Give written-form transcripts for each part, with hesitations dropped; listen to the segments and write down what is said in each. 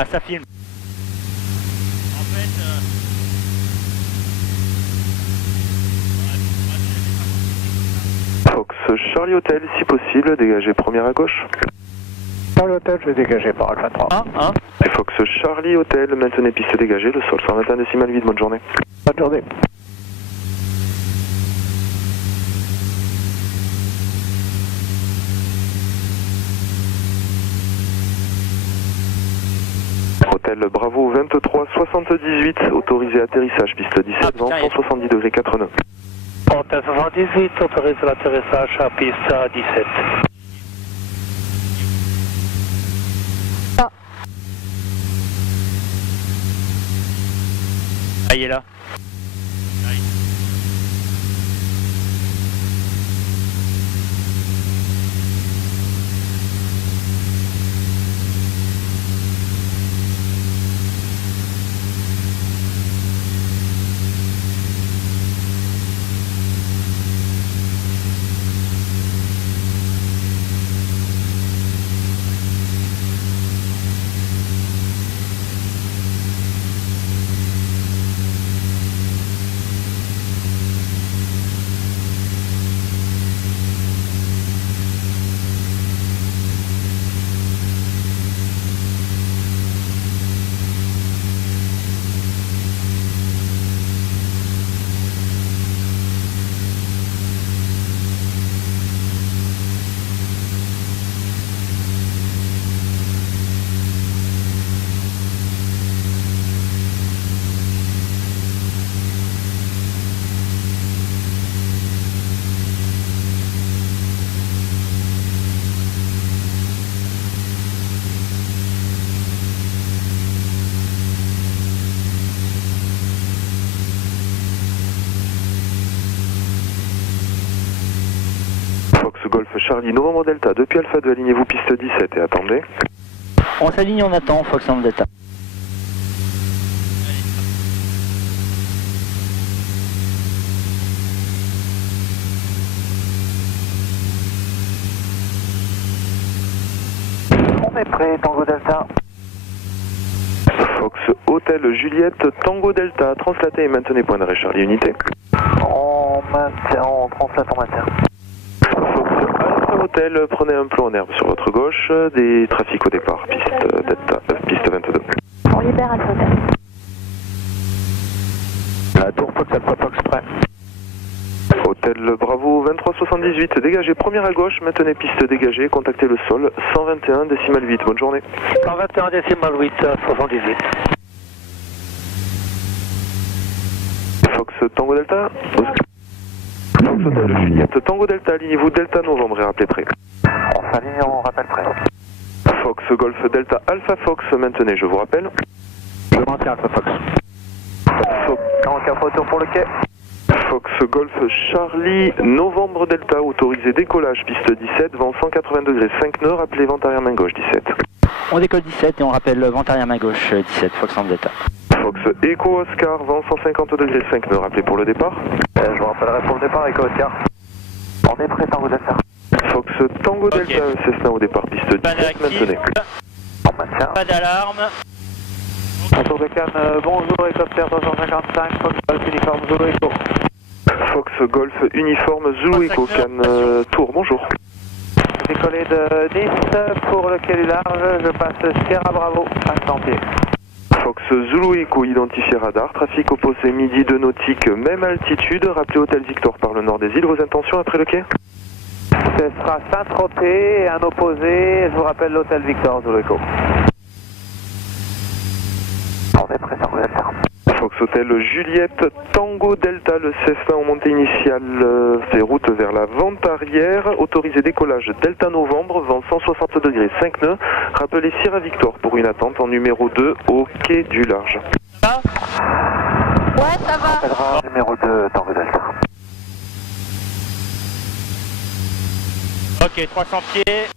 Ah, ça filme. En fait... Fox Charlie Hotel, si possible, dégagez première à gauche. Charlie Hotel, je vais dégager par Alpha 3. Et Fox Charlie Hotel, maintenez piste dégagée, le sol 121 décimal vide, bonne journée. Bonne journée. Hôtel Bravo 2378, autorisé atterrissage, piste 17, vent 170 degrés 4 nœuds. Hôtel 78, autorise l'atterrissage à piste 17. Ah, il est là. Fox Golf Charlie Novembre Delta, depuis Alpha 2, alignez-vous piste 17 et attendez. On s'aligne, on attend, Fox en Delta. On est prêt, Tango Delta. Fox Hôtel Juliette Tango Delta, translatez et maintenez point d'arrêt Charlie Unité. On maintient, on translate, on maintient. Fox Alpha Hôtel, prenez un plan en herbe sur votre gauche, des trafics au départ, piste 22. On libère Alpha Hotel. La tour Fox Alpha Fox prêt. Hôtel Bravo 2378, dégagez première à gauche, maintenez piste dégagée, contactez le sol 121 décimal 8, bonne journée. 121 décimal 8, 78. Fox Tango Delta. Fox Hôtel Juliette Tango Delta, alignez-vous Delta Novembre et rappelez prêt. On s'aligne, on rappelle prêt. Fox Golf Delta Alpha Fox, maintenez, je vous rappelle. Je maintiens Alpha Fox. Fox, 44 retour pour le quai. Fox Golf Charlie Novembre Delta, autorisé décollage, piste 17, vent 180 degrés 5 nœuds, rappelez vent arrière main gauche 17. On décolle 17 et on rappelle vent arrière main gauche 17, Fox en Delta. Fox Echo Oscar, vent 150 degrés 5 nœuds, rappelez pour le départ. Je vous rappellerai pour le départ, Echo Oscar. On est prêt, Tango Delta. Fox Tango Delta, Cessna au départ, piste 17, maintenez. On maintient. Pas d'alarme. Retour de canne, bonjour, hélicoptère 355, Fox Golf Uniforme Zulu Echo. Fox Golf Uniforme Zulu Echo, canne Tour, bonjour. Décollé de Nice pour le quai du large, je passe Sierra Bravo, 500 pieds. Fox Zulu Echo, identifié radar, trafic opposé midi de nautique, même altitude, rappelez Hôtel Victor par le nord des îles, vos intentions après le quai? Ce sera Saint-Tropez et un opposé, je vous rappelle l'Hôtel Victor Zulu Echo. On est prêt, Tango Delta. Fox Hôtel Juliette Tango Delta, le Cessna en montée initiale fait route vers la vente arrière, autorisé décollage Delta Novembre, vent 160 degrés 5 nœuds, rappelez Sierra Victor pour une attente en numéro 2 au quai du large. Ouais, ça va. Appellera numéro 2, Tango Delta. Ok, 300 pieds.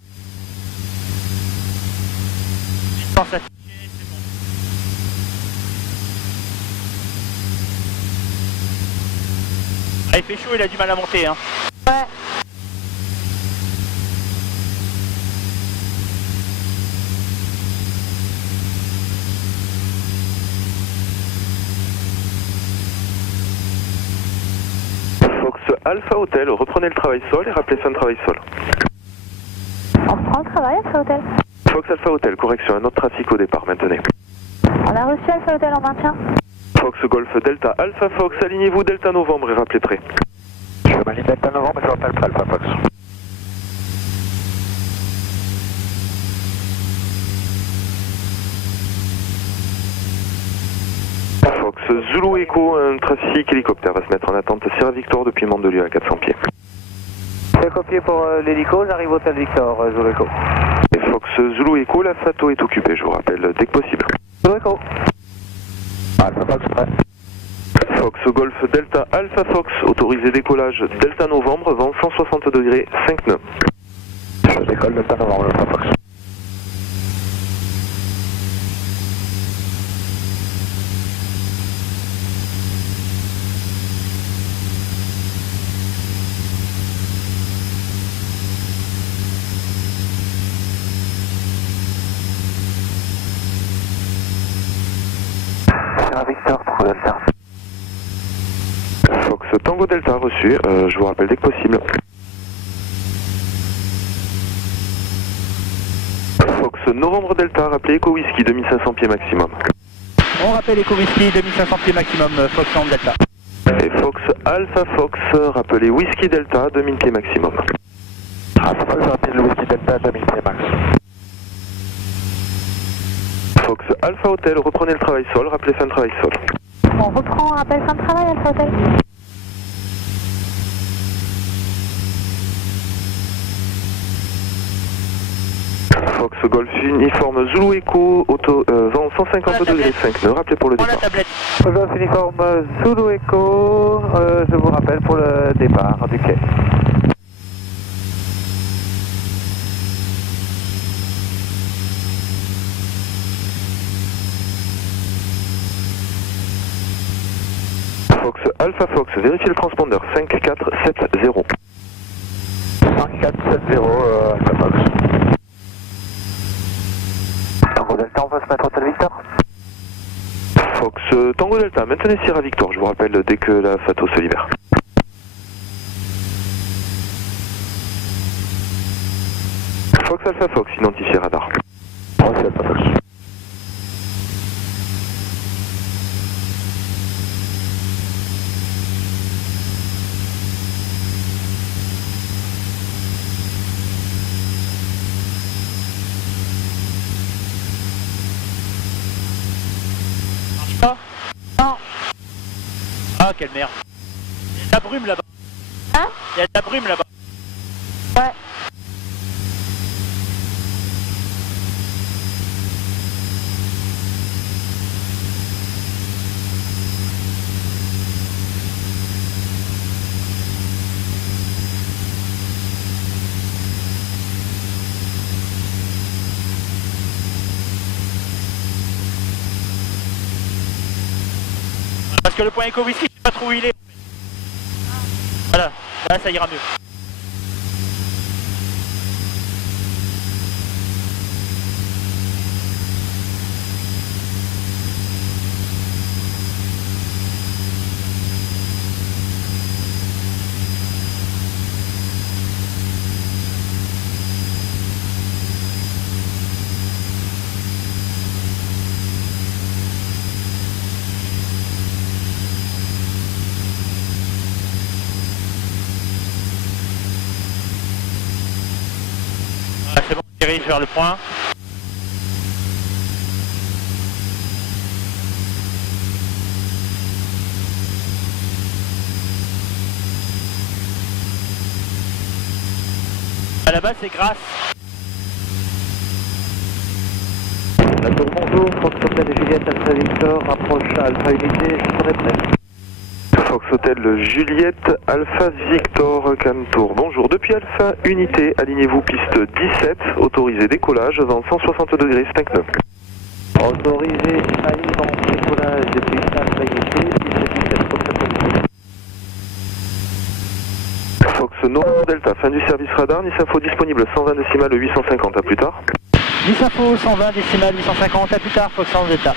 Distance affichée, c'est bon. Ah, il fait chaud, il a du mal à monter, hein. Ouais. Alpha Hotel, reprenez le travail sol et rappelez fin de travail sol. On prend le travail, Alpha Hotel. Fox Alpha Hotel, correction, un autre trafic au départ, maintenez. On a reçu Alpha Hotel en maintien. Fox Golf Delta Alpha Fox, alignez-vous Delta Novembre et rappelez prêt. Je m'aligne Delta Novembre et je rappelle prêt Alpha Fox. Fox Zulu Echo, un trafic hélicoptère va se mettre en attente Sierra Victor depuis Mandelieu à 400 pieds. C'est copié pour l'hélico, j'arrive au Hôtel Victor, Zulu Echo. Et Fox Zulu Echo, la Fato est occupée, je vous rappelle dès que possible. Zulu Echo. Alpha Fox prêt. Fox Golf Delta Alpha Fox, autorisé décollage Delta Novembre, vent 160 degrés, 5 nœuds. Je décolle Delta Novembre, Alpha Fox. Sierra Victor, Tango Delta. Fox Tango Delta reçu, je vous rappelle dès que possible. Fox Novembre Delta, rappelez Echo Whisky, 2500 pieds maximum. On rappelle Echo Whisky, 2500 pieds maximum, Fox Novembre Delta. Et Fox Alpha Fox, rappelez Whisky Delta, 2000 pieds maximum. Alpha Fox, je rappelle le Whisky Delta 2000 pieds max. Fox Alpha Hotel, reprenez le travail sol, rappelez fin de travail sol. On reprend, on rappelle fin de travail, Alpha Hotel. Fox Golf uniforme Zulu Echo, vent 150 degrés, 5 nœuds, rappelez pour le Prends la départ. tablette. Golf uniforme Zulu Echo, je vous rappelle pour le départ du quai. Fox Alpha Fox, vérifiez le transpondeur, 5470. 5470 Alpha Fox. Tango Delta, on va se mettre au Hôtel Victor. Fox Tango Delta, maintenez Sierra Victor, je vous rappelle dès que la Fato se libère. Fox Alpha Fox, identifié radar. Reçu Alpha Fox. Marche pas? Non. Ah, quelle merde. Il y a de la brume là-bas. Hein? Il y a de la brume là-bas. Ouais. Parce que le point Echo Whisky, je sais pas trop où il est. Voilà, là ça ira mieux. Voilà, c'est bon, on dirige vers le point. À la base, c'est Grasse. La tour bonjour, Fox Hotel et Juliette, Alpha Victor, approche Alpha Unité, je serai prêt. Fox Hotel Juliette, Alpha Victor, Cantour. Bonjour, depuis Alpha Unité, alignez-vous piste 17, autorisé décollage, vent 160 degrés, 5 nœuds. Autorisé, arrive en décollage depuis Alpha Unité, 17, Fox Alpha Unité. Fox Novembre Delta, fin du service radar, Nice Info disponible 120 décimales 850, à plus tard. Nice Info 120 décimales 850, à plus tard, Fox Novembre Delta.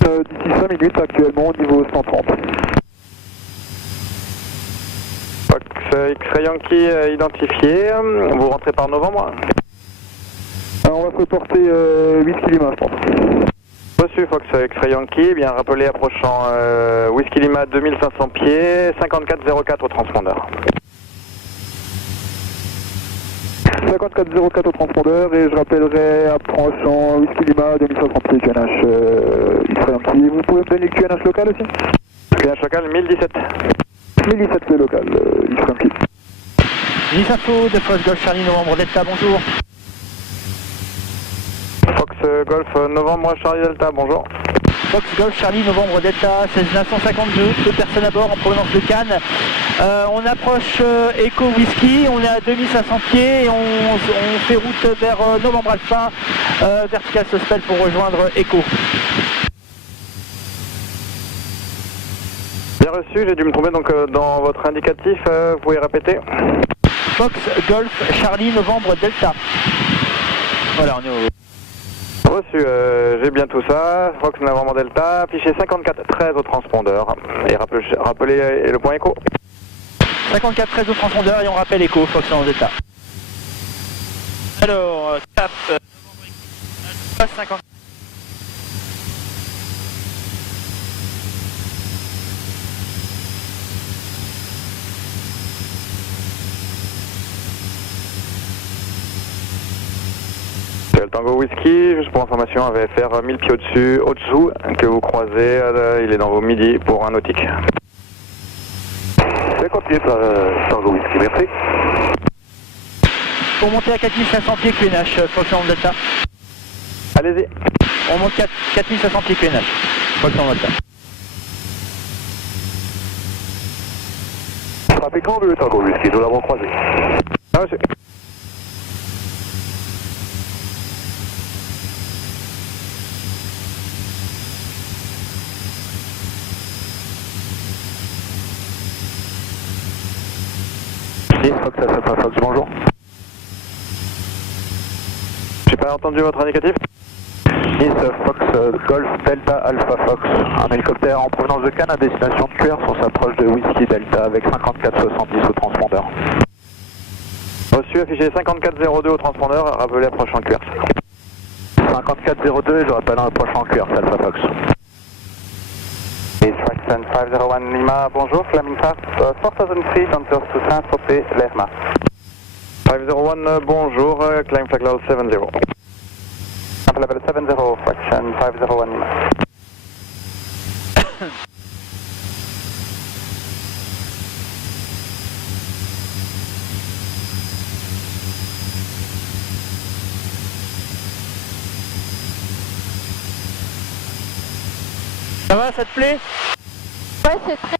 D'ici 5 minutes actuellement au niveau 130. Fox X-Ray Yankee identifié, vous rentrez par novembre. Alors on va se porter 8 Lima, je pense. Reçu Fox X-Ray Yankee, bien rappelé approchant Whisky Lima 2500 pieds, 5404 au transpondeur. 5404 au transpondeur et je rappellerai approchant Whisky Lima 2500 pieds QNH X-Ray Yankee. Vous pouvez me donner le QNH local aussi? QNH local 1017. 1017 le local, X-Ray Yankee. Nice Info de Fox Golf Charlie Novembre Delta, bonjour. Fox Golf Novembre Charlie Delta, bonjour. Fox Golf Charlie Novembre Delta, 16952, 2 personnes à bord en provenance de Cannes. On approche Echo Whisky, on est à 2500 pieds et on fait route vers Novembre Alpha, Vertical Suspect pour rejoindre Echo. Bien reçu, j'ai dû me tromper donc dans votre indicatif, vous pouvez répéter? Fox Golf Charlie Novembre Delta. Voilà, on est au... Reçu, j'ai bien tout ça. Fox Novembre Delta, affiché 5413 au transpondeur. Et rappelez le point écho. 5413 au transpondeur et on rappelle Echo, Fox Novembre Delta. Alors, cap Novembre 50. Le Tango Whisky, juste pour information, avait faire 1000 pieds au-dessous, que vous croisez, il est dans vos midis pour un nautique. 50 pieds par Tango Whisky, merci. Pour monter à 4500 pieds QNH, Fox Novembre Delta. Allez-y. On monte 4500 pieds QNH, Fox Novembre Delta. Trafiquant de Tango Whisky, nous l'avons croisé. Ah, monsieur. Fox Alpha Fox, bonjour. J'ai pas entendu votre indicatif. Nice Fox Golf Delta Alpha Fox. Un hélicoptère en provenance de Cannes à destination de Cuers. On s'approche de Whisky Delta avec 5470 au transpondeur. Reçu, affiché 5402 au transpondeur, rappelé approchant Cuers. 5402 et je rappelle un approchant Cuers, Alpha Fox. Traxton 501 Lima, bonjour, Flaming Fast, 4000 feet on course to Saint-Tropez, Lerma. 501, bonjour, climb flag level 70. Level 70, fraction 501 Lima. Ça va, ça te plaît? Ouais, c'est très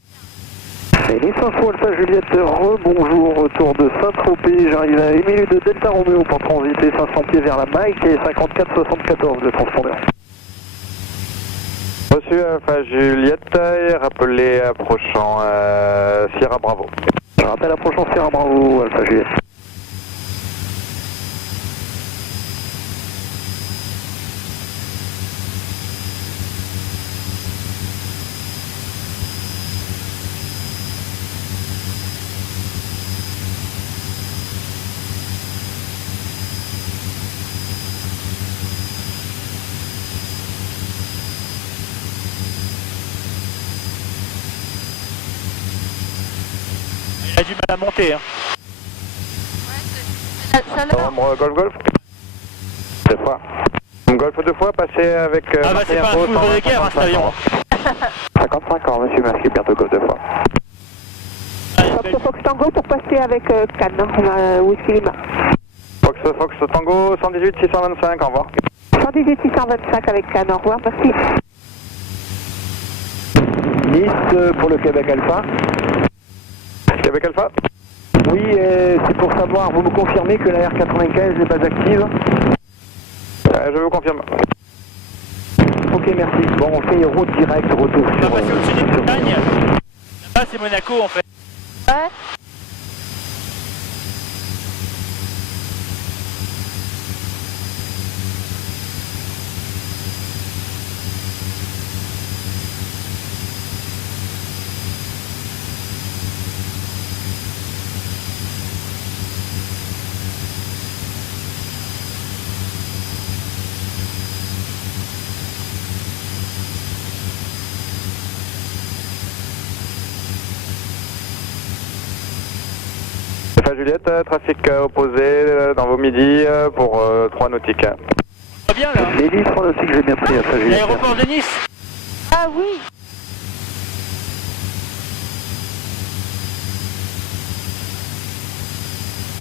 Et Nice Info Alpha Juliette, rebonjour, retour de Saint-Tropez, j'arrive à Émile de Delta Romeo pour transiter 500 pieds vers la Mike et 5474 le transpondeur. Reçu, Alpha Juliette, et rappelé approchant Sierra Bravo. Je rappelle approchant Sierra Bravo, Alpha Juliette. Il a du mal à monter. Hein. Novembre Golf. 2 fois. Golf 2 fois, passé avec... Ah bah c'est pas un foudre de guerre, hein, cet avion. 55 ans, monsieur, merci, bientôt Golf 2 fois. Fox Fox Tango pour passer avec Cannes, Whisky Lima. Fox Tango 118 625, au revoir. 118 625 avec Cannes, au revoir, merci. Nice pour le Québec Alpha. Québec Alpha. Oui, c'est pour savoir, vous me confirmez que la R95 n'est pas active? Je vous confirme. Ok, merci. Bon, on fait route directe, retour On sur... va passer au-dessus des montagnes. Là-bas c'est Monaco en fait. Ouais. Alpha Juliette, trafic opposé dans vos midis pour 3 nautiques. Pas bien là. Midi 3 nautiques, j'ai bien pris Alpha Juliette. L'aéroport de Nice. Ah oui.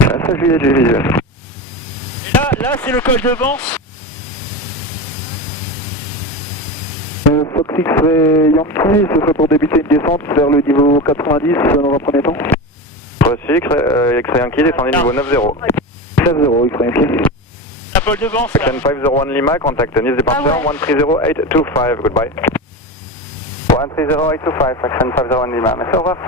Alpha Juliette, j'ai visuel. Et là c'est le col de Vence. Fox X-Ray Yankee, ce serait pour débuter une descente vers le niveau 90 dans un premier temps. Reçu, X-Ray Yankee, descendez niveau 9-0. 9-0, X-Ray Yankee. La pole de Vence. Section 501 Lima, contact Nice departure 130825, goodbye. 130825, section 501 Lima, merci, au revoir.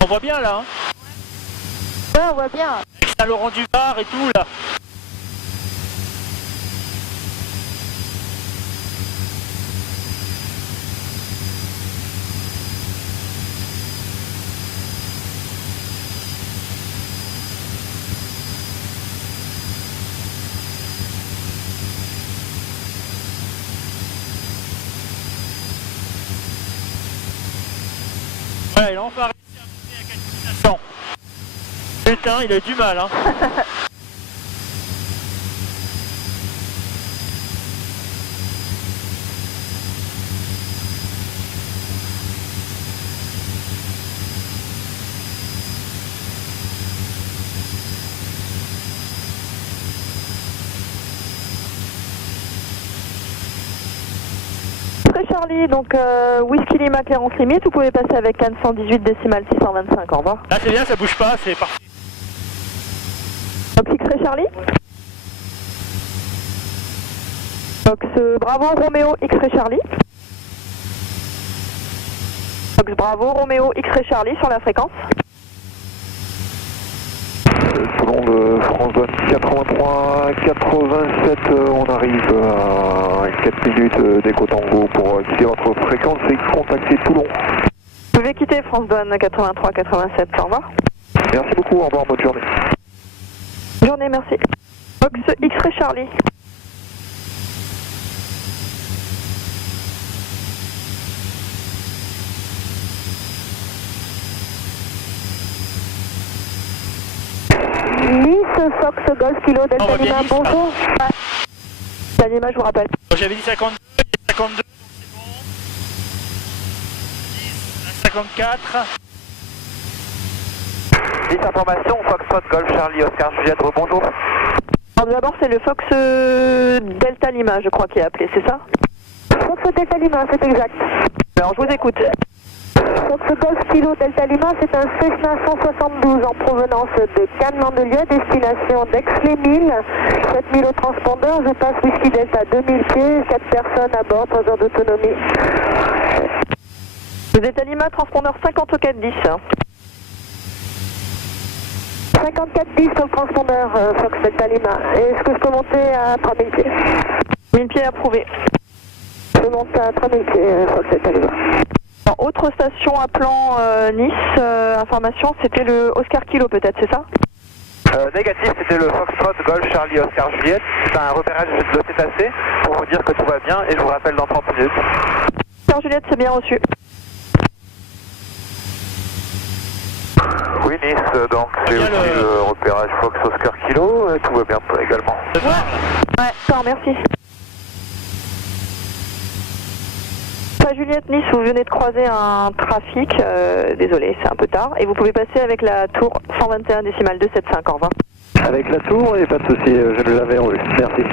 On voit bien là, hein. Ouais, on voit bien. Avec Saint-Laurent-du-Var et tout là. Voilà, il a enfin réussi à monter à 4500. Putain, il a du mal, hein. Charlie, donc Whisky Lima Clearance Limite, vous pouvez passer avec Cannes 118 décimale 625, au revoir. Là c'est bien, ça bouge pas, c'est parfait. Fox X-Ray Charlie. Fox Bravo Romeo X-Ray Charlie. Fox Bravo Romeo X-Ray Charlie sur la fréquence. Selon le France Douane 83-87, on arrive à 4 minutes d'écho tango pour quitter votre fréquence et contacter Toulon. Vous pouvez quitter France Douane 83-87, au revoir. Merci beaucoup, au revoir, bonne journée. Journée, merci. Fox X-Ray Charlie. Nice, Fox Golf Kilo Delta va bien Lima, Nice, bonjour. Delta Lima, je vous rappelle. J'avais dit 52, il est 52, donc c'est bon. 10 à 54. 10 informations, Foxtrot Golf Charlie Oscar Juliette, rebonjour. Alors d'abord c'est le Fox Delta Lima, je crois, qui est appelé, c'est ça? Fox Delta Lima, c'est exact. Alors je vous écoute. Fox Golf Kilo Delta Lima, c'est un Cessna 172 en provenance de Cannes-Mandelieu, destination d'Aix-les-Milles, 7000 au transpondeur, je passe Whisky Delta 2000 pieds, 4 personnes à bord, 3 heures d'autonomie. Vous êtes à Lima, transpondeur 5410. 5410 sur le transpondeur Fox Delta Lima. Est-ce que je peux monter à 3000 pieds? 1000 pieds approuvé. Je monte à 3000 pieds Fox Delta Lima. Alors, autre station appelant Nice, information, c'était le Oscar Kilo peut-être, c'est ça? Négatif, c'était le Foxtrot Golf Charlie Oscar Juliette. C'est un repérage de cétacé pour vous dire que tout va bien et je vous rappelle dans 30 minutes. Oscar Juliette, c'est bien reçu. Oui, Nice, donc j'ai aussi le repérage Fox Oscar Kilo, tout va bien également. Ouais, d'accord, merci. Juliette, Nice, vous venez de croiser un trafic, désolé, c'est un peu tard, et vous pouvez passer avec la tour 121 décimale 275, au revoir. Avec la tour, et pas de souci, je l'avais en vue, merci.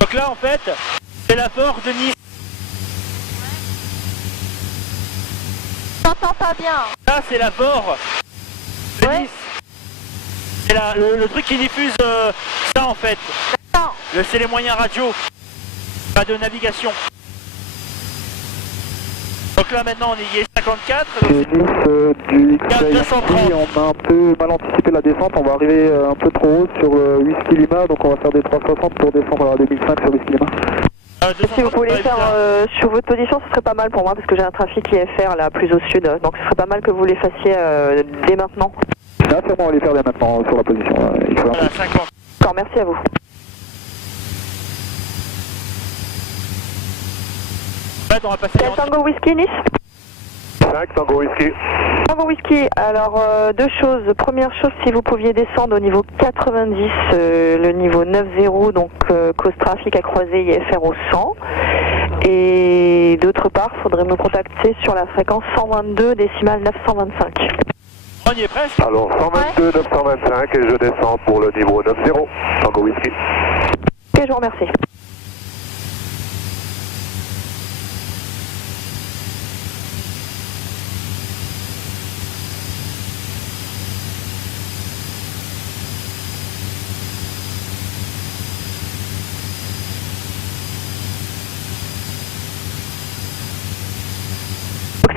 Donc là en fait, c'est la porte de Nice. Je t'entends pas bien. Là c'est la VOR de Nice. C'est le truc qui diffuse ça en fait. C'est les moyens radio, pas de navigation. Donc là maintenant on y est 54. C'est Nice du X-Ray 230. Yankee, on a un peu mal anticipé la descente, on va arriver un peu trop haut sur Whisky Lima, donc on va faire des 360 pour descendre à 2005 sur Whisky Lima. Si vous pouvez faire sur votre position, ce serait pas mal pour moi parce que j'ai un trafic IFR là plus au sud, donc ce serait pas mal que vous les fassiez dès maintenant. Là, c'est bon, on va les faire dès maintenant sur la position. Il faut Voilà, 50. D'accord, merci à vous. On va passer en... Tango Whisky, Nice 5, Tango Whisky. Tango Whisky, alors deux choses. Première chose, si vous pouviez descendre au niveau 90, le niveau 90, donc cause trafic à croiser IFR au 100. Et d'autre part, il faudrait me contacter sur la fréquence 122 décimale 925. On y est presque. Alors 122, 925 et je descends pour le niveau 90, Tango Whisky. Ok, je vous remercie.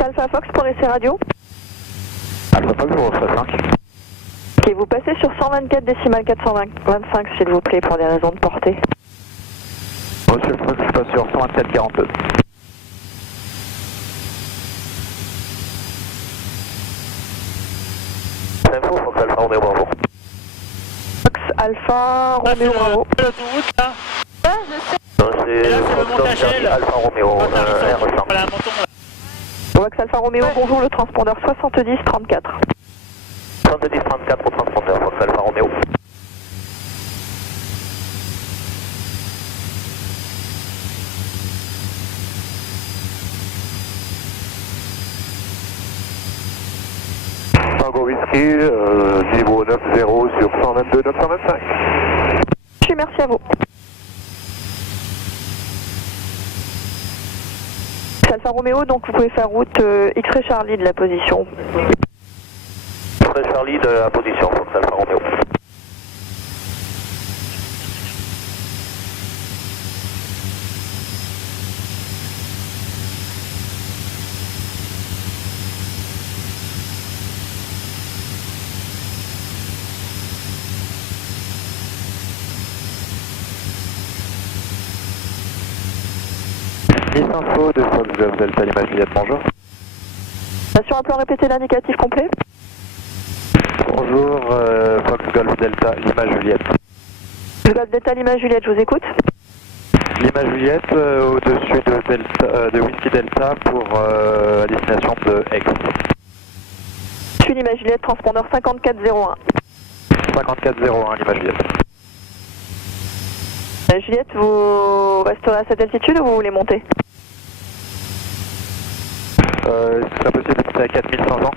Alpha Fox pour essai radio. Alpha Fox, vous referez 5. Ok, vous passez sur 124 décimale 425 s'il vous plaît pour des raisons de portée. Monsieur Fox, je passe sur 124 42. Info, Fox Alpha, on est bravo. Fox Alpha Romeo Bravo. C'est l'autoroute là. Ouais, je sais. Non, c'est là, c'est le montage L. Alpha Romeo, R100. Voilà, un monton là. Fox Alpha Romeo, bonjour, le transpondeur 70 34. 70 34 au transpondeur, Fox Alpha Romeo. Tango Whisky, niveau 90 sur 122, 925. Je suis merci à vous. Alpha Romeo, donc vous pouvez faire route X-Ray Charlie de la position. X-Ray Charlie de la position, Fox Alpha Romeo. Nice Info de Fox Golf Delta Lima Juliette, bonjour. Sur un plan répété l'indicatif complet. Bonjour, Fox Golf Delta Lima Juliette. Golf Delta Lima Juliette, je vous écoute. Lima Juliette au-dessus de Whisky Delta pour à destination de Aix. Je suis Lima Juliette, transpondeur 5401. 5401 Lima Juliette. Juliette, vous resterez à cette altitude ou vous voulez monter? Ce serait possible de monter à 4500.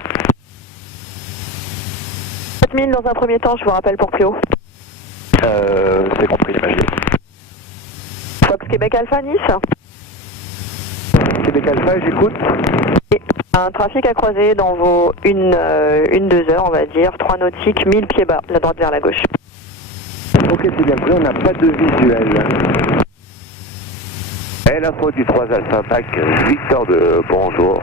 4000 dans un premier temps, je vous rappelle pour plus haut. C'est compris Lima Juliette. Fox Québec Alpha, Nice. Québec Alpha, j'écoute. Et un trafic à croiser dans vos 1-2 heures, on va dire, 3 nautiques, 1000 pieds bas, de la droite vers la gauche. Ok, c'est bien pris, on n'a pas de visuel. Et l'info du 3 Alpha Mac, Victor de bonjour.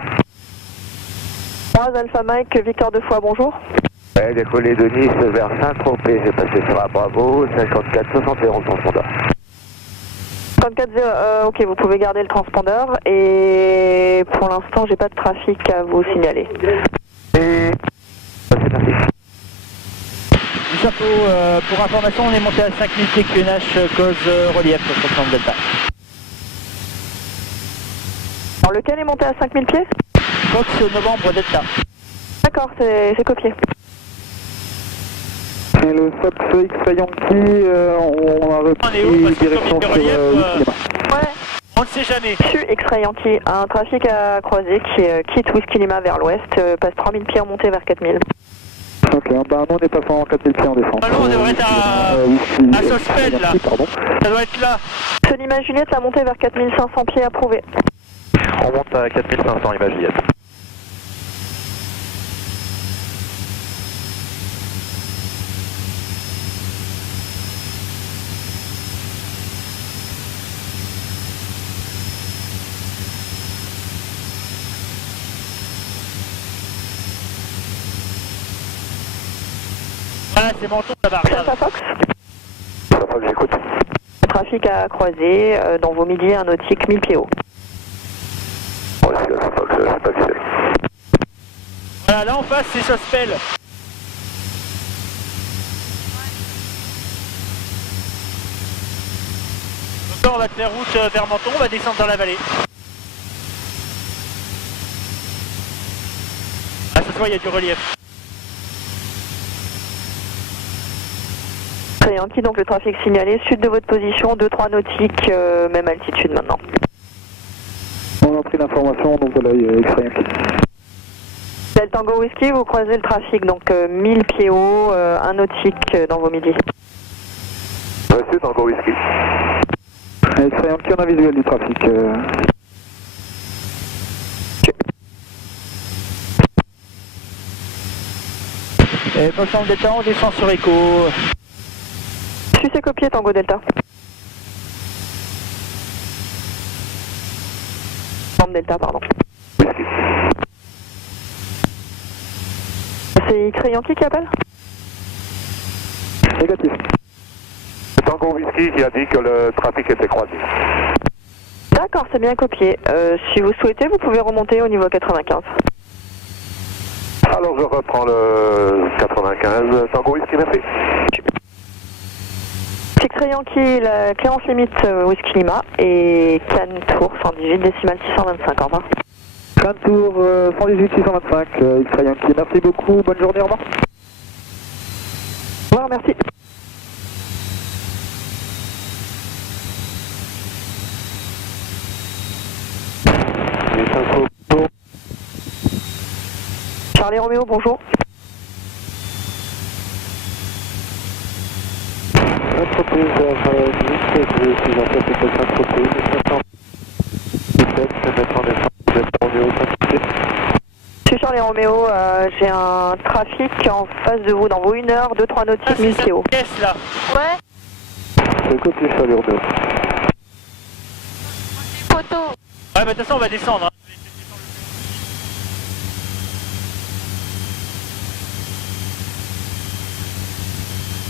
3 Alpha Mike, Victor 2 fois, bonjour. Ouais, décollé de Nice vers Saint-Tropez, j'ai passé sur la Bravo, 54 71 transpondeur. 54, ok, vous pouvez garder le transpondeur et pour l'instant, j'ai pas de trafic à vous signaler. Et... c'est parti. Info, pour information, on est monté à 5000 pieds QNH cause relief sur le plan de Delta. Alors lequel est monté à 5000 pieds? Fox novembre Delta. D'accord, c'est copié. Et le Fox X-Ray Yankee, on a On est où? Parce repris que direction comme sur il y a relief, Whisky Lima. Ouais. On ne sait jamais. Je suis X-Ray Yankee, un trafic à croiser qui quitte Whisky Lima vers l'ouest, passe 3000 pieds en montée vers 4000. Ok, bah nous on est passé en 4000 pieds en descente. Ah non, on devrait être à Sospel là. Pardon. Ça doit être là. Ce Lima Juliette, la montée vers 4500 pieds approuvée. On monte à 4500 Lima Juliette. c'est Menton là-bas, regarde. Ça Fox. Ça va, j'écoute. Trafic à croiser dans vos milieux un nautique 1000 pieds haut. Ouais, c'est ça Fox, c'est pas officiel. Voilà, là en face c'est Sospel. Donc là on va te faire route vers Menton, on va descendre dans la vallée. Ah ça se voit, il y a du relief. Très Yankee, donc le trafic signalé, sud de votre position, 2-3 nautiques, même altitude maintenant. On a pris l'information, donc voilà, il y a X-Ray Yankee. Delta Tango Whisky, vous croisez le trafic, donc 1000 pieds haut, un nautique dans vos midis. C'est Tango Whisky. X-Ray Yankee, on a visuel du trafic. Et Foxtrot Delta, on descend sur Echo. Succès copié Tango Delta. Delta, pardon. C'est X-Ray Yankee qui appelle? Négatif. C'est Tango Whisky qui a dit que le trafic était croisé. D'accord, c'est bien copié. Si vous souhaitez, vous pouvez remonter au niveau 95. Alors je reprends le 95. Tango Whisky, merci. X-Ray Yankee, la clémence limite Whisky Lima et Cannes Tour 118 décimal 625, au revoir. Cannes Tour 118 625, X-Ray Yankee, merci beaucoup, bonne journée, au revoir. Au revoir, merci. Charlie Roméo, bonjour. Entreprise je suis en fait de cette entreprise, 517, c'est mettre en essence, Roméo, Monsieur Charlie Roméo, j'ai un trafic en face de vous dans vos 1 heure, 2-3 nautiques, 1000 pieds haut. Caisse là. Ouais. c'est copié Charlie Roméo. Photo. Ouais, bah de toute façon on va descendre. Hein.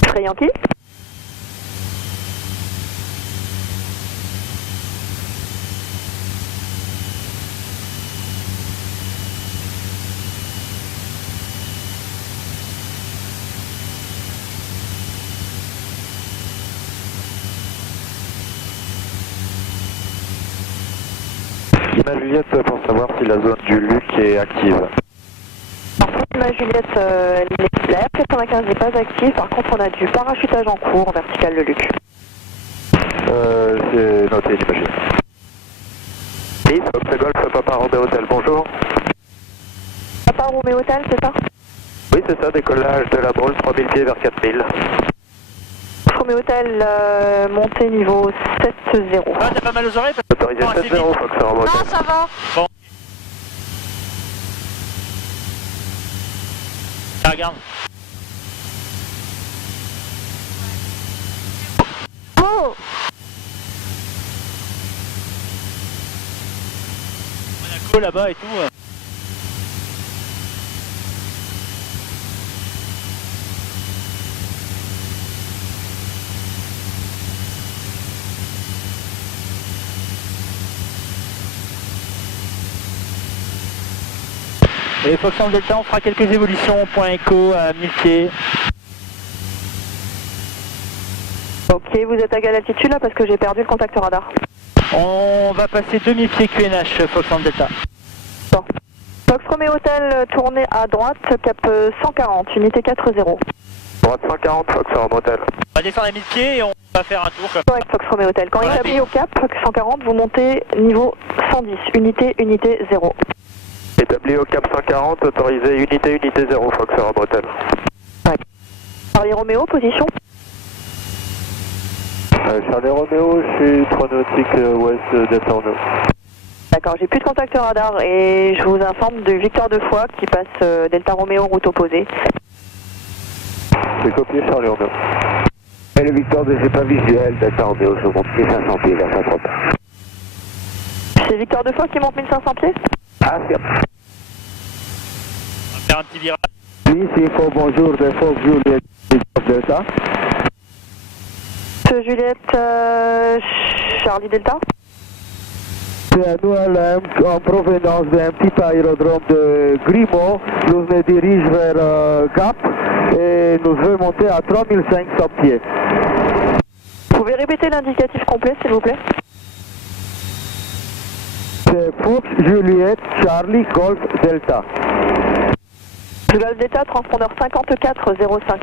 X-Ray Yankee. Lima Juliette pour savoir si la zone du Luc est active. Ma Juliette, la F95 n'est pas active, par contre on a du parachutage en cours, vertical le Luc. C'est noté, j'imagine. Oui, Fox Golf, Papa Roméo Hotel, bonjour. Papa Roméo Hotel, c'est ça? Oui, c'est ça, décollage de la Baule, 3000 pieds vers 4000. Roméo Hotel, montée niveau 7-0. Ah, t'as pas mal aux oreilles parce que... Autorisé Bon, assez 7-0, vite. Fox Roméo Hotel. Non, ça va. Bon. Ah, regarde. Oh. Monaco là-bas et tout. Et Foxtrot Delta, on fera quelques évolutions, point écho à 1000 pieds. Ok, vous êtes à quelle altitude là parce que j'ai perdu le contact radar. On va passer 2000 pieds QNH, Foxtrot Delta. Bon. Fox Roméo Hotel, tournée à droite, cap 140, unité 4-0. Droite 140, Fox Roméo Hotel. On va descendre à 1000 pieds et on va faire un tour comme Correct, Fox Roméo Hotel. Quand Ouais, établi au cap 140, vous montez niveau 110, unité 0. Établi au cap 140, autorisé unité 0, Fox Roméo Hotel. Charlie Roméo, position. Charlie Roméo, je suis 3 nautiques ouest Delta Roméo. D'accord, j'ai plus de contact radar et je vous informe de Victor de Foix qui passe Delta Roméo route opposée. C'est copié Charlie Roméo. Et le Victor de pas visuel, Delta Roméo, je monte 1500 pieds vers Saint-Tropez. C'est Victor de Foix qui monte 1500 pieds? Ah, c'est... on va faire un petit virage. Oui, c'est faux, bonjour, de faux, Juliette. Delta. Juliette, Charlie Delta. C'est un OLM en provenance d'un petit aérodrome de Grimaud. Nous nous dirige vers Gap et nous devons monter à 3500 pieds. Vous pouvez répéter l'indicatif complet, s'il vous plaît? C'est Fox, Juliette, Charlie, Golf, Delta. Golf Delta, transpondeur 5405.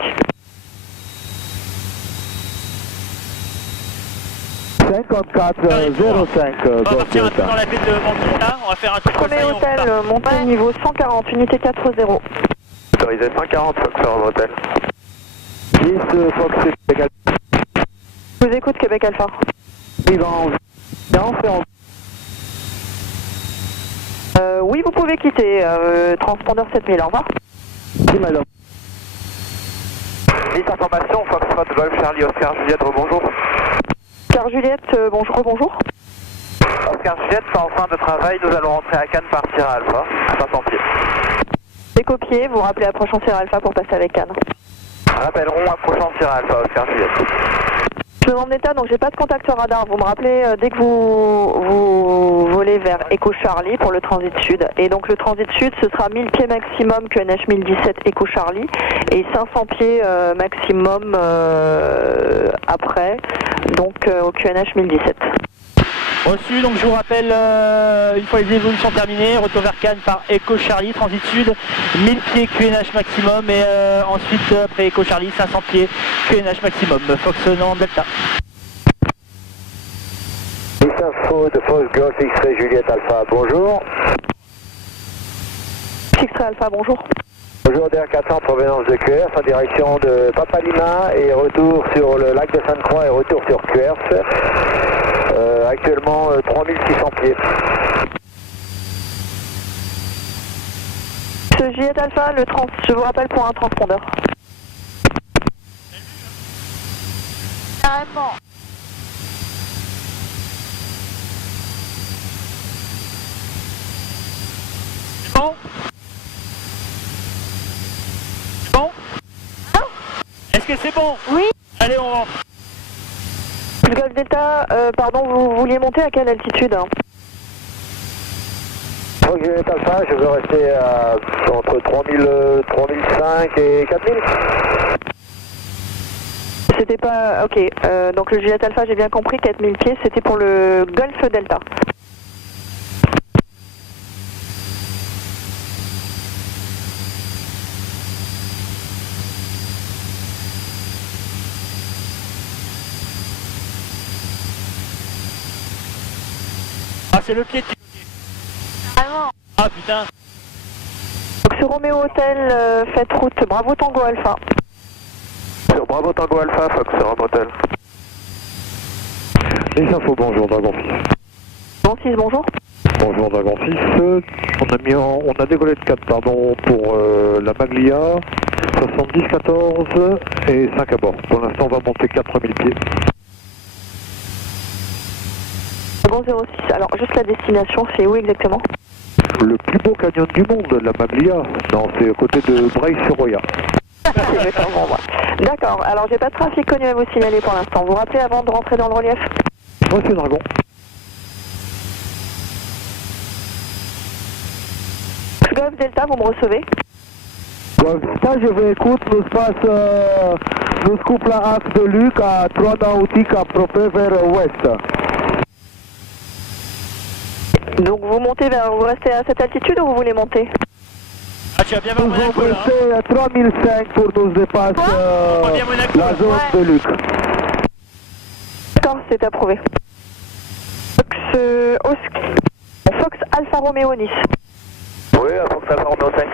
5405 On va Golf partir un peu Delta. dans la baie de Manquita, on va faire un tour comme ça et Premier on hôtel, repart. montée niveau 140, unité 40. Autorisé 140, Fox Alpha Hotel. 10 Fox Québec Je vous écoute, Québec Alpha. Oui, vous pouvez quitter. Transpondeur 7000, au revoir. Oui, madame. 10 informations, Foxtrot, Golf, Charlie, Oscar, Juliette, rebonjour. Car Juliette, bonjour, bonjour. Oscar, Juliette, c'est en fin de travail, nous allons rentrer à Cannes par Sierra Alpha, à 500 pieds. C'est copié, vous rappelez approchant Sierra Alpha pour passer avec Cannes. Rappellerons approchant Sierra Alpha, Oscar, Juliette. Je me demande d'état, donc j'ai pas de contact radar. Vous me rappelez dès que vous volez vers Echo Charlie pour le transit sud. Et donc le transit sud, ce sera 1000 pieds maximum QNH 1017 Echo Charlie et 500 pieds maximum après, donc au QNH 1017. Reçu, donc je vous rappelle, une fois les évolutions terminées, retour vers Cannes par Echo Charlie, transit sud, 1000 pieds QNH maximum et ensuite après Echo Charlie, 500 pieds QNH maximum, Fox Nord Delta. 10 info de Fox Golf X-Ray Juliette Alpha, bonjour. X-Ray Alpha, bonjour. Bonjour DR400 en provenance de QRS en direction de Papalima et retour sur le lac de Sainte-Croix et retour sur QRS. Actuellement 3600 pieds. Ce Juliette Alpha, je vous rappelle pour un transpondeur. Carrément. C'est bon? C'est bon? Est-ce que c'est bon? Oui. Allez, on rentre. Le Golf Delta, pardon, vous vouliez monter à quelle altitude? Fox Juliette Alpha, je veux rester entre 3005 et 4000. C'était pas... Ok, donc le Juliette Alpha, j'ai bien compris, 4000 pieds, c'était pour le Golf Delta. Ah, c'est le pied de Carrément. Ah putain. Donc sur Romeo Hotel, faites route Bravo Tango Alpha. Sur Bravo Tango Alpha, Fox Rome Hotel. 10 info, bonjour Dragon 6. Bon 6, bonjour. Bonjour Dragon 6. On a décollé de 4 pardon, pour la Maglia, 70-14 et 5 à bord. Pour l'instant, on va monter 4000 pieds. Bon 06, alors juste la destination, c'est où exactement? Le plus beau canyon du monde, la Maglia. Non, c'est à côté de Breil-sur-Roya. C'est exactement moi. D'accord, alors j'ai pas de trafic connu à vous signaler pour l'instant. Vous vous rappelez avant de rentrer dans le relief? Monsieur Dragon. Golf Delta, vous me recevez? Ça, je vais écouter, nous coupe la axe de Luc à 3 nautiques à propos vers ouest. Donc vous montez vous restez à cette altitude ou vous voulez monter? Ah, tu vas bien voir Nous Monaco vont là. rester à 3005 pour nous dépasser On va bien Monaco, la là. zone Ouais. de Luc. D'accord, c'est approuvé. Fox Alpha Romeo Nice. Oui, Fox Alpha Romeo 5.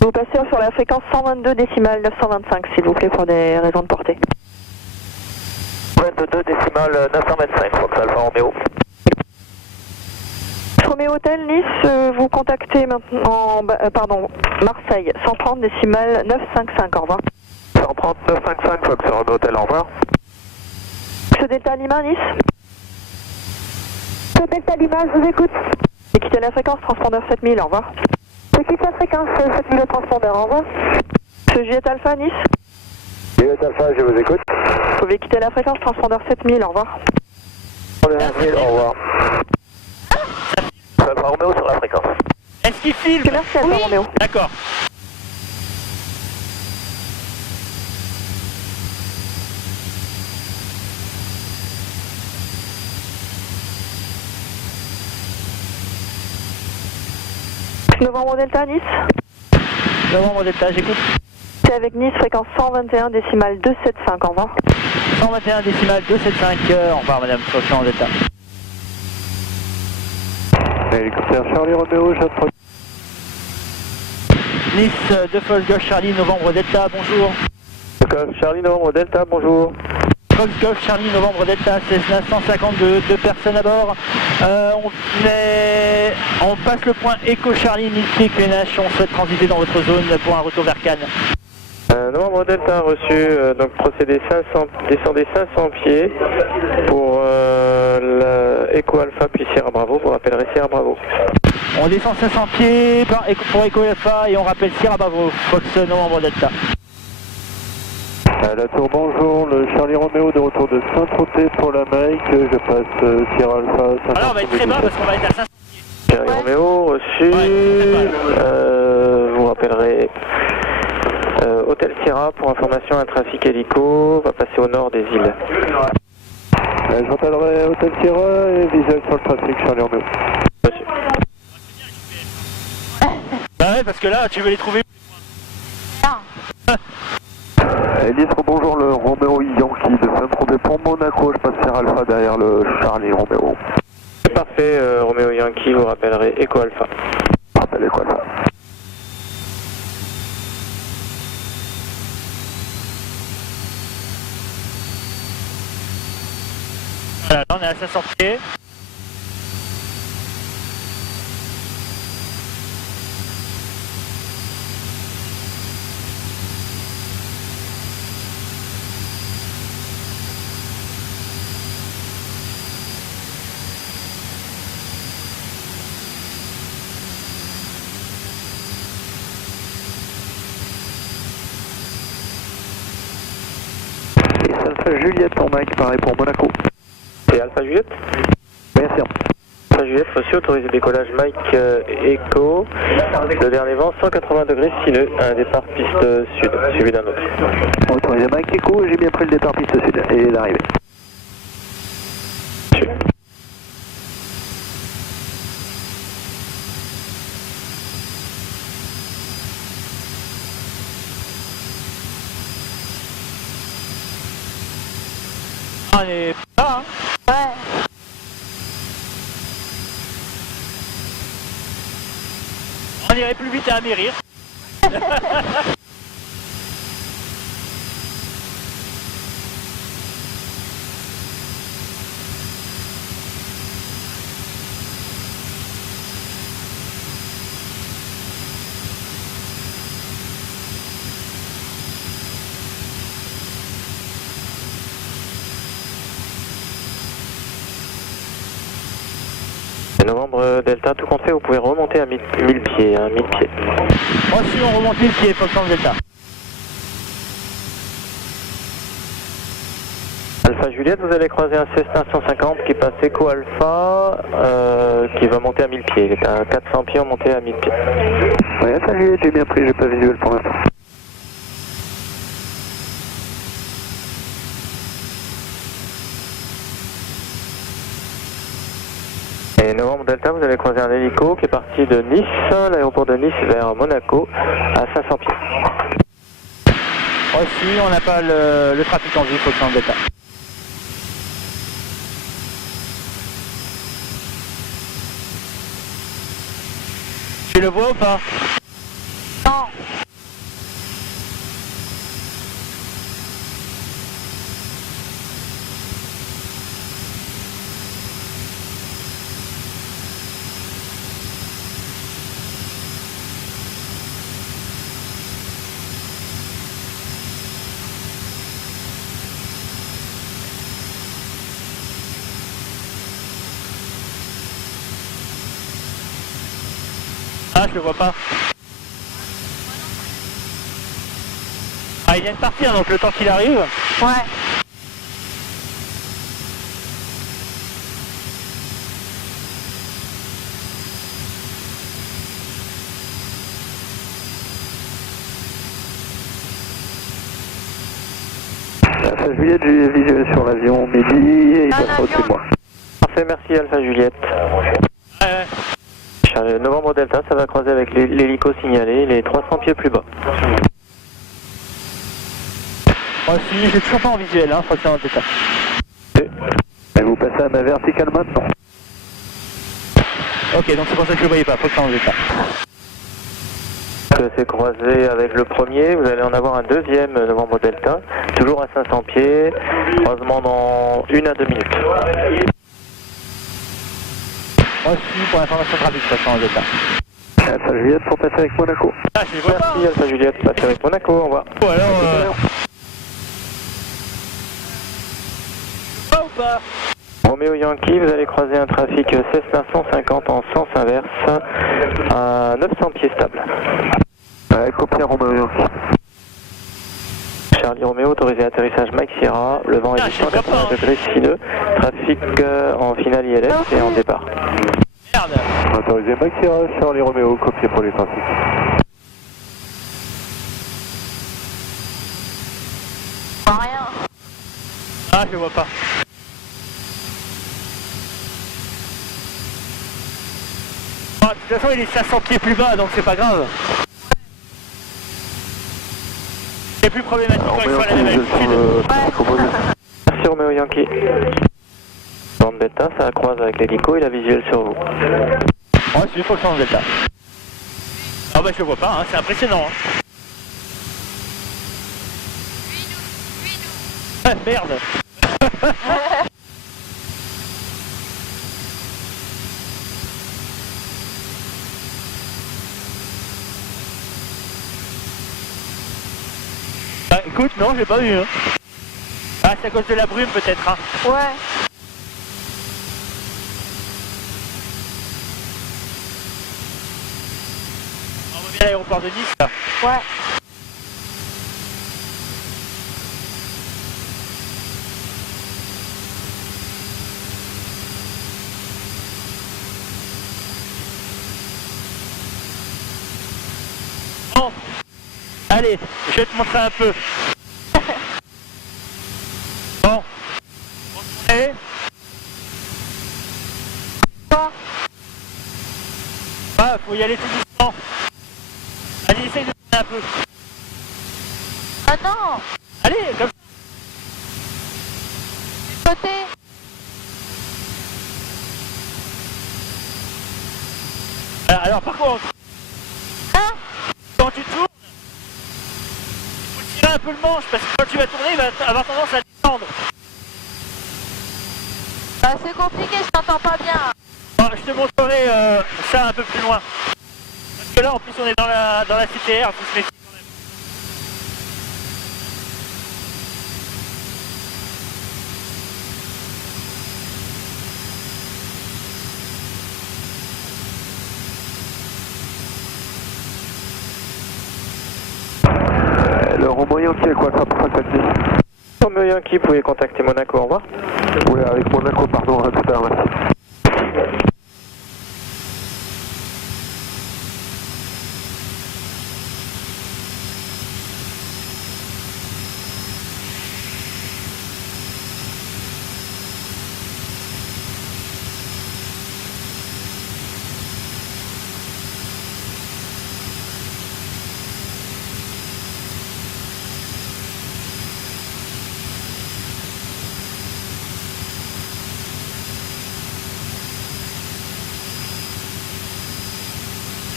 Vous passez sur la fréquence 122 décimales 925 s'il vous plaît pour des raisons de portée. 22 décimales 925, Fox Alpha Romeo. Romeo Hotel Nice, vous contactez maintenant, Marseille, 130 décimales 955, au revoir. 130 955, Fox Romeo Hotel, au revoir. Ce Delta Lima Nice. Ce Delta Lima, je vous écoute. Et quittez la fréquence, transpondeur 7000, au revoir. Je quitte la fréquence 7000 transpondeur, au revoir. Ce Juliette Alpha Nice. Yes, Juliette Alpha, je vous écoute. Vous pouvez quitter la fréquence, transpondeur 7000, au revoir. Transpondeur 7000, au revoir. Alpha Romeo sur la fréquence. Est-ce qu'il filme? Merci Alpha Romeo. D'accord. Novembre Delta, Nice. Novembre Delta, j'écoute. C'est avec Nice, fréquence 121 décimale 275, au revoir. 121 décimale 275, au revoir madame, Foxtrot Delta. Hélicoptère Charlie Romeo, j'approche. Nice, de Fox Golf Charlie, Novembre Delta, bonjour. Charlie Novembre Delta, bonjour. Fox Golf Charlie, Novembre Delta, Cessna 152, 2 personnes à bord. On passe le point Echo Charlie, 1000 pieds QNH, on souhaite transiter dans votre zone pour un retour vers Cannes. Novembre Delta reçu, donc procédé 500, descendez 500 pieds pour Echo Alpha puis Sierra Bravo, vous rappellerez Sierra Bravo. On descend 500 pieds pour Echo Alpha et on rappelle Sierra Bravo, Fox Novembre Delta. La tour, bonjour, le Charlie Romeo de retour de Saint-Tropez pour la Mike, je passe Sierra Alpha. Alors on va être très bas parce qu'on va être à 500 pieds. Charlie Romeo reçu, vous rappellerez Hôtel Sierra pour information, un trafic hélico va passer au nord des îles. Je rappellerai Hôtel Sierra et visuel sur le trafic Charlie Romeo. Reçu. Bah ouais, parce que là tu veux les trouver. Elise, bonjour, le Romeo Yankee de Saint-Tropez pour Monaco, je passe Sierra Alpha derrière le Charlie Romeo. C'est parfait, Romeo Yankee, vous rappellerez Echo Alpha. Rappelle Echo Alpha. Voilà, là on est à 500 pieds. Et Alpha Juliette pour Mike, pareil pour Monaco. C'est Alpha Juliette? Merci. Alpha Juliette reçu, autorisé décollage Mike Echo. Le dernier vent 180 degrés sineux, un départ piste sud, suivi d'un autre. Autorisé Mike Echo, j'ai bien pris le départ piste sud et l'arrivée. On est là, hein. Ouais. On irait plus vite à Amérir. Novembre Delta, tout compte fait, vous pouvez remonter à 1000 pieds, hein, 1000 pieds. Reçu, on remonte le pied, Fox Delta. Alpha Juliette, vous allez croiser un Cessna 150 qui passe Echo Alpha, qui va monter à 1000 pieds. Il est à 400 pieds, on montait à 1000 pieds. Oui, Alpha Juliette, j'ai bien pris, j'ai pas visuel pour l'instant. Et Novembre Delta, vous allez croiser un hélico qui est parti de Nice, l'aéroport de Nice vers Monaco, à 500 pieds. Reçu, on n'a pas le trafic en vue, Fox Delta. Tu le vois ou pas? Non. Ah, je le vois pas. Ah, Ah, il vient de partir, donc le temps qu'il arrive. Ouais. Alpha Juliette, j'ai visuel sur l'avion midi et il passera au-dessus de moi. Parfait, merci Alpha Juliette. Charlie Novembre Delta, ça va croiser avec l'hélico signalé, les 300 pieds plus bas. Moi aussi, j'ai toujours pas en visuel, hein, faut que ça en détail. Et vous passez à ma verticale maintenant. Ok, donc c'est pour ça que je le voyais pas, faut que ça en détail. C'est croisé avec le premier, vous allez en avoir un deuxième Novembre Delta, toujours à 500 pieds, croisement dans 1 à 2 minutes. Moi aussi, pour l'information trafic, faut que ça en détail. Alpha Juliette pour passer avec Monaco. Ah, je les vois pas. Merci Alpha Juliette, passez avec Monaco, au revoir. Ou alors, ou pas. Romeo Yankee, vous allez croiser un trafic Cessna 150 en sens inverse à 900 pieds stable. Copier Romeo Yankee. Charlie Romeo, autorisé atterrissage Mike Sierra, le vent est de 180 degrés sineux, trafic en finale ILS et en départ. Merde. Autorisé Mike Sierra, Charlie Romeo, copier pour les trafics. Rien. Ah, je le vois pas. Ah, de toute façon, il est 500 pieds plus bas, donc c'est pas grave. C'est plus problématique quand il faut à la même altitude. Merci Romeo Yankee. Bande Delta, ça croise avec l'hélico et la visuelle sur vous. Ouais, c'est faut que ça en delta. Ah bah je le vois pas, hein, c'est impressionnant. Hein. Ah, merde. Bah écoute, non, j'ai pas vu. Hein. Ah, c'est à cause de la brume peut-être. Hein. Ouais. On revient à l'aéroport de Nice là. Ouais. Bon. Allez, je vais te montrer un peu. Bon. Allez. Ah, faut y aller tout doucement. Allez, essaye de tourner un peu. Ah non. Allez, comme ça. Côté. Alors par contre, Hein? quand tu tournes, il faut tirer un peu le manche parce que quand tu vas tourner, il va avoir tendance à descendre. Bah c'est compliqué, je t'entends pas bien. Bon, je te montrerai ça un peu plus loin. Parce que là, en plus, on est dans la CTR, faut se méfier quand même. Le Romeo Yankee, quoi, ça pour 50 Romeo Yankee, vous pouvez contacter Monaco, au revoir. Oui, avec Monaco, pardon, à tout à l'heure, merci.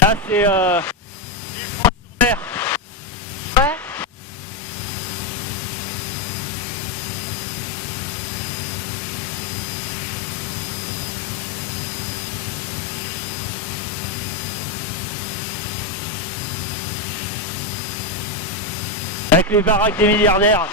Là, c'est l'île-France-sur-Mer. Ouais. Avec les baraques des milliardaires.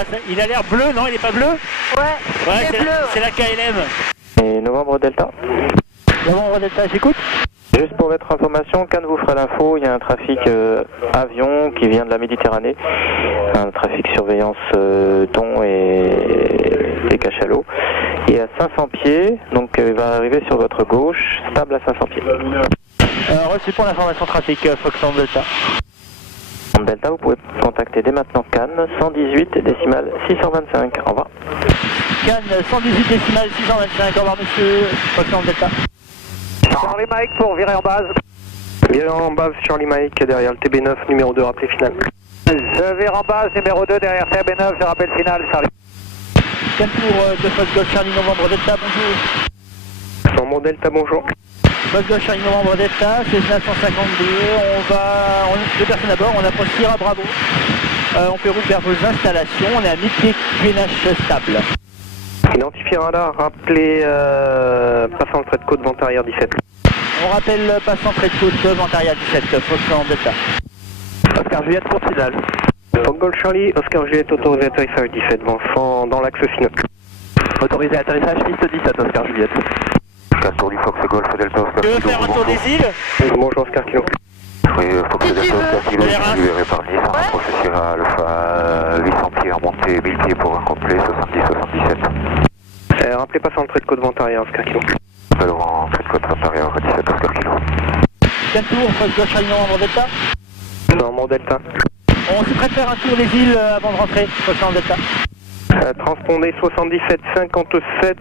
Ah, il a l'air bleu, non? Il est pas bleu? Ouais, il est bleu. C'est la KLM. Et Novembre Delta. Novembre Delta, j'écoute. Juste pour votre information, Cannes vous fera l'info, il y a un trafic avion qui vient de la Méditerranée, un trafic surveillance thon et cachalot. Et à 500 pieds, donc il va arriver sur votre gauche, stable à 500 pieds. Reçu pour l'information trafic, Foxtrot Delta. Delta, vous pouvez contacter dès maintenant Cannes, 118 décimales 625. Au revoir. Cannes, 118 décimales 625. Au revoir, monsieur. Foxtrot Delta. Charlie Mike pour virer en base. Virer en base, Charlie Mike, derrière le TB9, numéro 2, rappel final. Je vire en base, numéro 2 derrière TB9, je rappelle final, Charlie. Cannes pour 2 Fox Golf Charlie Novembre Delta, bonjour. Novembre Delta, bonjour. Fox Golf Charlie Novembre Delta, c'est 952. On 2 personnes à bord, on approche Sierra Bravo. On fait route vers vos installations, on est à mi-pied QNH stable. Identifié radar, rappelez passant le trait de côte vent arrière 17. On rappelle passant trait de côte vent arrière 17, Foxtrot Delta. Oscar Juliette pour final. Fox Golf Charlie, Oscar Juliette, autorisé atterrissage 17, vent dans l'axe finaux. Autorisé atterrissage piste 17, Oscar Juliette. Tour du Fox Golf Delta Oscar Tu veux faire un tour des îles? Bonjour Oscar Kilo. Oui, Fox Si Delta tu veux. Oscar Kilo, Valera. je vais épargner, ça rapproche Sierra Alpha, 800 pieds remonté, 1000 pieds pour un complet, 70-77. Rappelez passant le trait de côte vent arrière, Oscar Kilo. Alors en trait de côte vent arrière 17 Oscar Kilo. Quel tour, Fox Golf Charlie Novembre Delta? Novembre Delta. On se prête faire un tour des îles avant de rentrer, Foxtrot Delta. Transpondez 77-57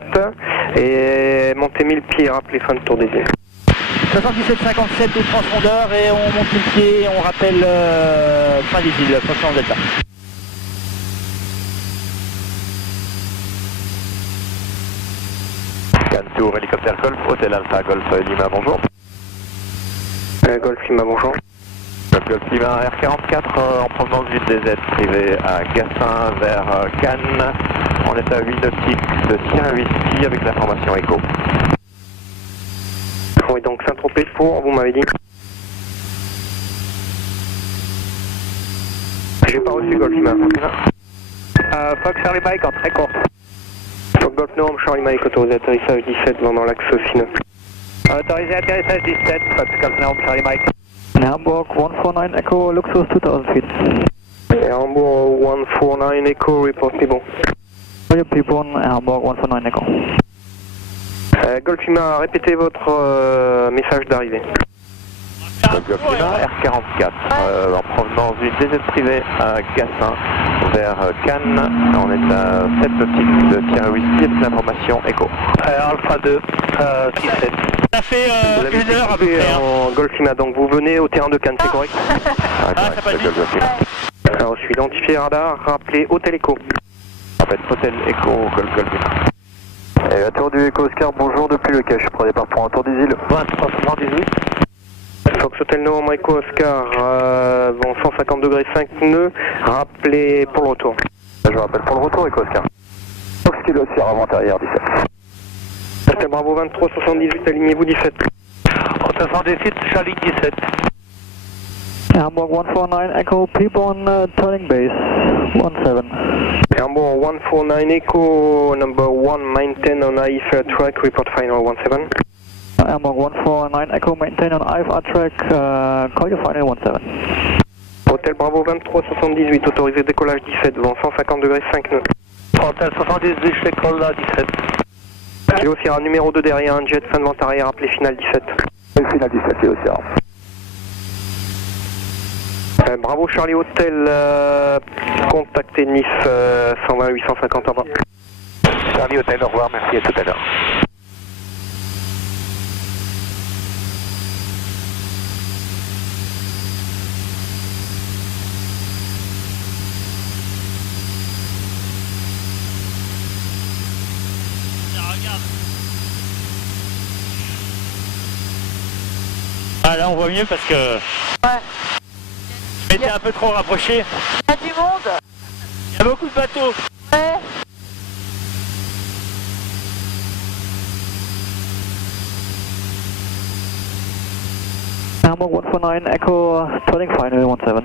et montez 1000 pieds, rappelez fin de tour des îles. 77-57 au transpondeur et on monte le pied et on rappelle fin des îles, Foxtrot Delta. Cannes Tour, hélicoptère Golf, Hôtel Alpha, Golf Lima, bonjour. Golf Lima, bonjour. Golf Lima R44 en provenance du DZ privé à Gassin vers Cannes. On est à 8 nautiques de Sierra Whisky avec la formation ECHO. Oui, donc Saint-Tropez pour, vous m'avez dit. J'ai pas reçu Golf Lima. Fox Charlie Mike en très court. Fox Golf Novembre, Charlie Mike, autorisé atterrissage 17, vent dans l'axe finaux. Autorisé atterrissage 17, Fox Golf Novembre Charlie Mike. Hamburg 149 Echo, Luxus 2000 feet. Et Hambourg 149 Echo, report c'est bon. Roger people, Hamburg 149 Echo. Golf Lima, répétez votre message d'arrivée. Golf Lima R44 en provenance du DZ privé à Gassin vers Cannes. On est à 7 nautiques de Sierra Whisky avec la formation ECHO. Alpha 2, 17. Ça fait Vous l'avez une heure à peu équipé près. en Golf Lima, donc vous venez au terrain de Cannes, c'est correct? ça passe vite. Alors, je suis identifié radar, rappelez Hôtel Echo. Rappel Hôtel ECHO, Golf Lima. Et à tour du Echo Oscar, bonjour depuis le cache, prenez départ pour un tour des îles. 2378. Fox Hotel Novembre Echo Oscar, vent 150 degrés 5 nœuds, rappelez pour le retour. Je rappelle pour le retour Echo Oscar. Fox Kilo Sierra avant arrière 17. C'était Bravo 23 78, alignez-vous 17. Hôtel 118, Charlie 17. Hamburg 149 Echo, people on turning base 17. Hambourg 149 Echo, number 1, maintain on IFA track, report final 17. Hamburg 149 Echo, maintain on IFA track, call your final 17. Hôtel Bravo 23 78, autorisé décollage 17, vent 150 degrés 5 nœuds. Hôtel 78, école 17. Kilo Sierra numéro 2 derrière un jet, fin de vent arrière, appelé final 17. Et final 17, Kilo Sierra. Bravo Charlie Hôtel, contactez Nice 120 850, au revoir. Charlie Hôtel, au revoir, merci, à tout à l'heure. Ah là on voit mieux parce que Ouais. je m'étais un peu trop rapproché. Il y a du monde. Il y a beaucoup de bateaux. Ouais. Hamburg 149 Echo, turning final 17.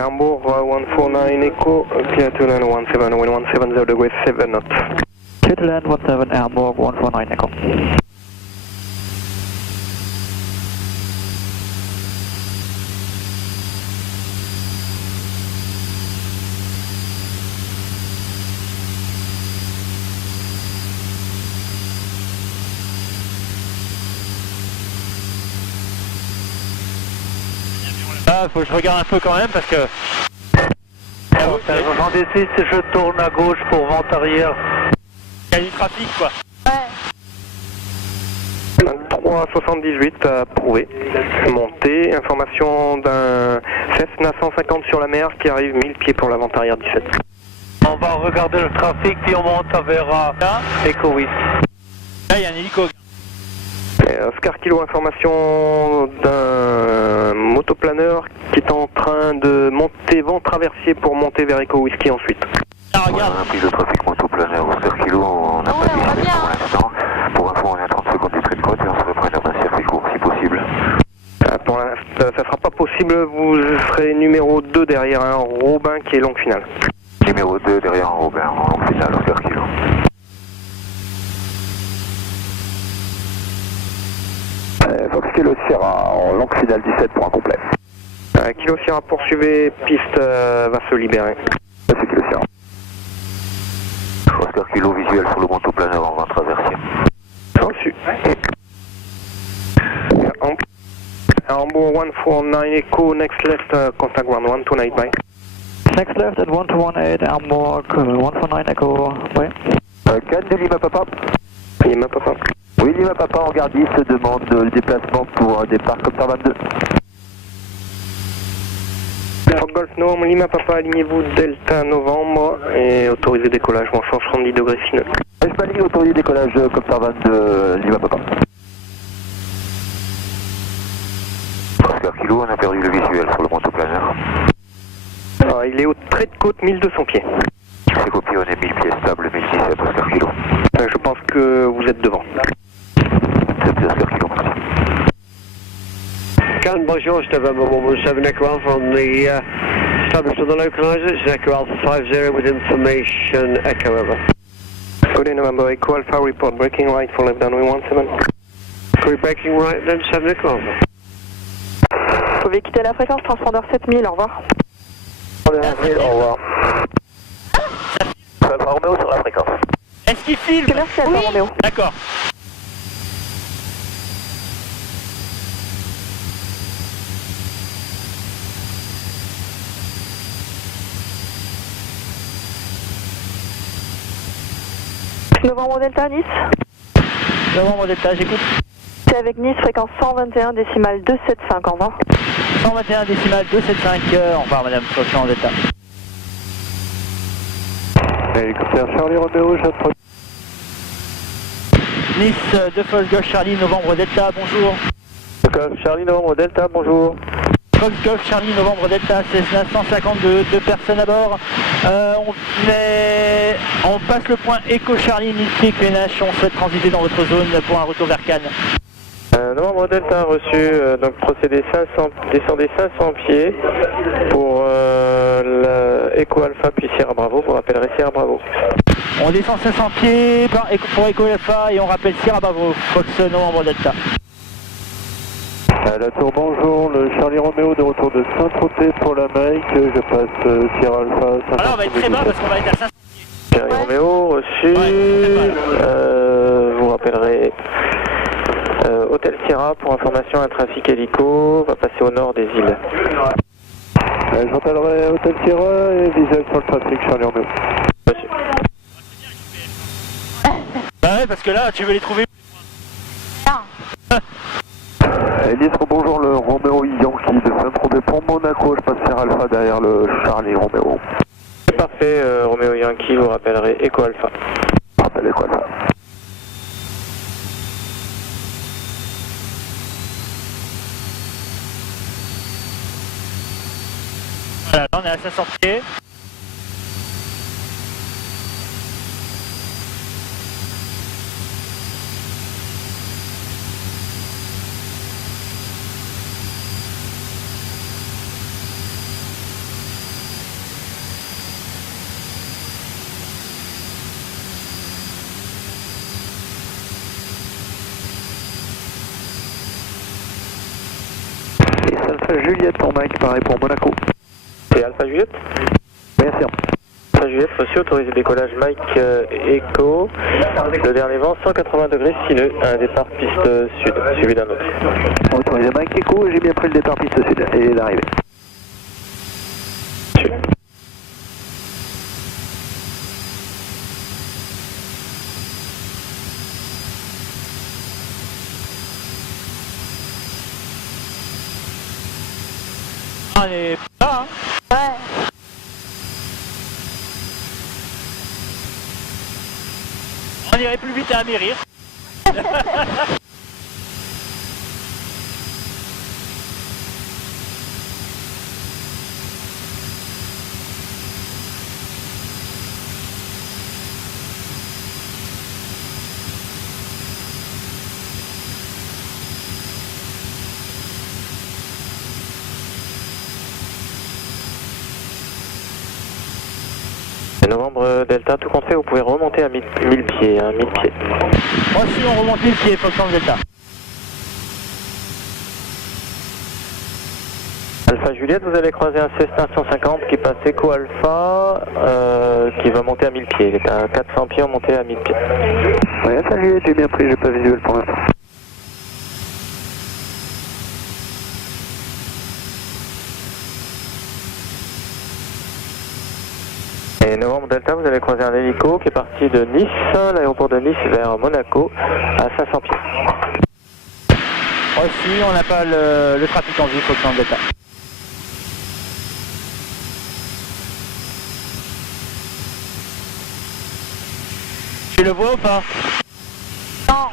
Hamburg 149 Echo, clear to land 17, wind 170 degrees 7 knots. Clear to land 17 Hamburg 149 Echo. Ah, faut que je regarde un peu quand même parce que... 76, je tourne à gauche pour vent arrière. Il y a du trafic quoi. Ouais. 378 approuvé. Montée, information d'un Cessna 150 sur la mer qui arrive 1000 pieds pour l'avant arrière 17. On va regarder le trafic puis on monte vers Echo Whisky. Là il y a un hélico. Oscar Kilo, information d'un motoplaneur qui est en train de monter vent traversier pour monter vers Echo Whisky ensuite. Ah, regarde. On a pris le trafic motoplaneur Oscar Kilo, on n'a Ah ouais, pas on va dit bien. pour l'instant. Pour info, on est à 30 secondes du trait de côte et on se reprend d'un circuit court si possible. Pour l'instant, ça sera pas possible, vous serez numéro 2 derrière un Robin qui est longue finale. Numéro 2 derrière un Robin, en longue finale Oscar Kilo. Fox Kilo Sierra en longue finale 17 pour un complet. Kilo Sierra poursuivez, piste va se libérer. C'est Kilo Sierra. Oscar Kilo visuel sur le motoplaneur en vent traversier. Reçu. Hamburg 149 Echo, next left, contact ground 129 bye. Next left at 1218 Hamburg 149 Echo. Ouais. Cannes de Lima Papa. Lima Papa. Oui, Lima Papa en garde 10 demande le déplacement pour un départ Copter 22. Fox Golf Novembre, Lima Papa, alignez-vous Delta Novembre et autorisez décollage, 170 degrés sineux. Espali, autorisé décollage Copter 22 Lima Papa. Oscar Kilo, on a perdu le visuel sur le motoplaneur. Alors, il est au trait de côte 1200 pieds. C'est copié, on est 1000 pieds stable, 1017 Oscar Kilo. Je pense que vous êtes devant. C'est Oscar Kilo, merci. Can, bonjour, Stefan Mobile 7 Echo Alpha on the establishment of the localizer. It's Echo Alpha 50 with information Echo over. Good day, November Echo Alpha, report braking right for left downwind 17. Are we breaking right then, 7 Echo Alpha? Vous pouvez quitter la fréquence, transpondeur 7000, au revoir. Au revoir. Alpha Romeo sur la fréquence. Est-ce qu'il filme? Merci, Alpha Romeo. D'accord. Novembre Delta, Nice. Novembre Delta, j'écoute. C'est avec Nice, fréquence 121 décimale 275, au revoir. 121 décimale 275, au revoir madame, Foxtrot Delta. Hélicoptère Charlie Romeo, j'approche. Nice, 2 Fox Golf Charlie, Novembre Delta, bonjour. Charlie Novembre Delta, bonjour. Fox Golf Charlie, Novembre Delta, Cessna 152, 2 personnes à bord. On passe le point Echo Charlie, 1000 pieds QNH, on souhaite transiter dans votre zone pour un retour vers Cannes. Novembre Delta reçu, donc procédez 500, descendez 500 pieds pour Echo Alpha puis Sierra Bravo, vous rappellerez Sierra Bravo. On descend 500 pieds pour Echo Alpha et on rappelle Sierra Bravo, Fox Novembre Delta. À la tour, bonjour, le Charlie Romeo de retour de Saint-Tropez pour l'Amérique, je passe Sierra Alpha. Alors on va être très bas parce qu'on va être à 500 pieds. Charlie Romeo reçu, vous rappellerez Hôtel Sierra pour information, un trafic hélico va passer au nord des îles. Je rappellerai Hôtel Sierra et visuel sur le trafic Charlie Romeo. Reçu. Bah ouais parce que là tu veux les trouver. Elias, bonjour, le Romeo Yankee de Saint-Tropez pour Monaco, je passe Sierra Alpha derrière le Charlie Romeo. C'est parfait, Romeo Yankee, vous rappellerez Echo Alpha. Rappelle Echo Alpha. Voilà, là on est à 500 pieds. Alpha Juliette en Mike, pareil pour Monaco. Et Alpha Juliette? Merci. Alpha Juliette, reçu, autorisé décollage Mike Echo. Le dernier vent, 180 degrés sineux, un départ piste sud, suivi d'un autre. Autorisé Mike Echo, j'ai bien pris le départ piste sud et l'arrivée. On est là, hein. Ouais. On irait plus vite à Amérir. Novembre Delta, tout compte fait, vous pouvez remonter à 1000 pieds, hein, 1000 pieds. Moi aussi, on remonte les pieds, Foxtrot Delta. Alpha Juliette, vous allez croiser un Cessna 150 qui passe Echo Alpha, qui va monter à 1000 pieds. Il est à 400 pieds, on montait à 1000 pieds. Oui, Alpha Juliette, j'ai bien pris, j'ai pas visuel pour l'instant. Et Novembre Delta, vous allez croiser un hélico qui est parti de Nice, l'aéroport de Nice vers Monaco, à 500 pieds. Reçu, on n'a pas le trafic en vue, Foxtrot Delta. Tu le vois ou pas? Non.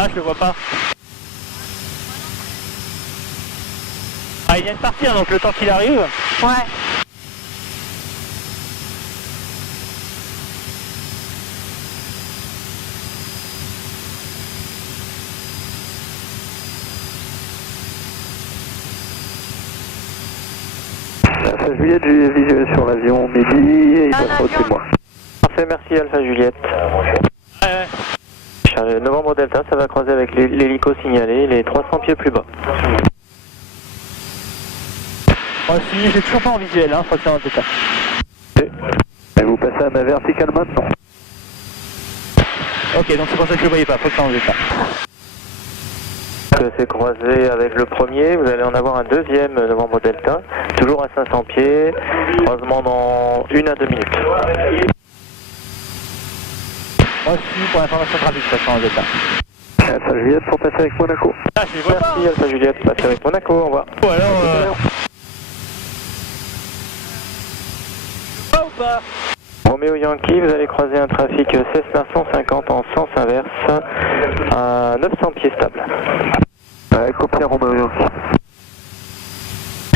Ah, je le vois pas. Ah, il vient de partir, donc le temps qu'il arrive. Ouais. Alpha Juliette, j'ai visuel sur l'avion midi et il passe au-dessus de moi. Parfait, merci Alpha Juliette. Ouais. Novembre Delta, ça va croiser avec l'hélico signalé, il est 300 pieds plus bas. Reçu, j'ai toujours pas en visuel, hein, Foxtrot Delta. Et vous passez à ma verticale maintenant. Ok, donc c'est pour ça que je le voyais pas, Foxtrot Delta. C'est croisé avec le premier, vous allez en avoir un deuxième Novembre Delta, toujours à 500 pieds, croisement dans 1 à 2 minutes. Reçu pour l'information trafic, Foxtrot Delta. Alpha Juliette pour passer avec Monaco. Ah, je les vois pas. Merci Alpha Juliette, passez avec Monaco, au revoir. Ou alors, pas ou pas? Roméo Yankee, vous allez croiser un trafic Cessna 150 en sens inverse à 900 pieds stable. Copier Roméo Yankee.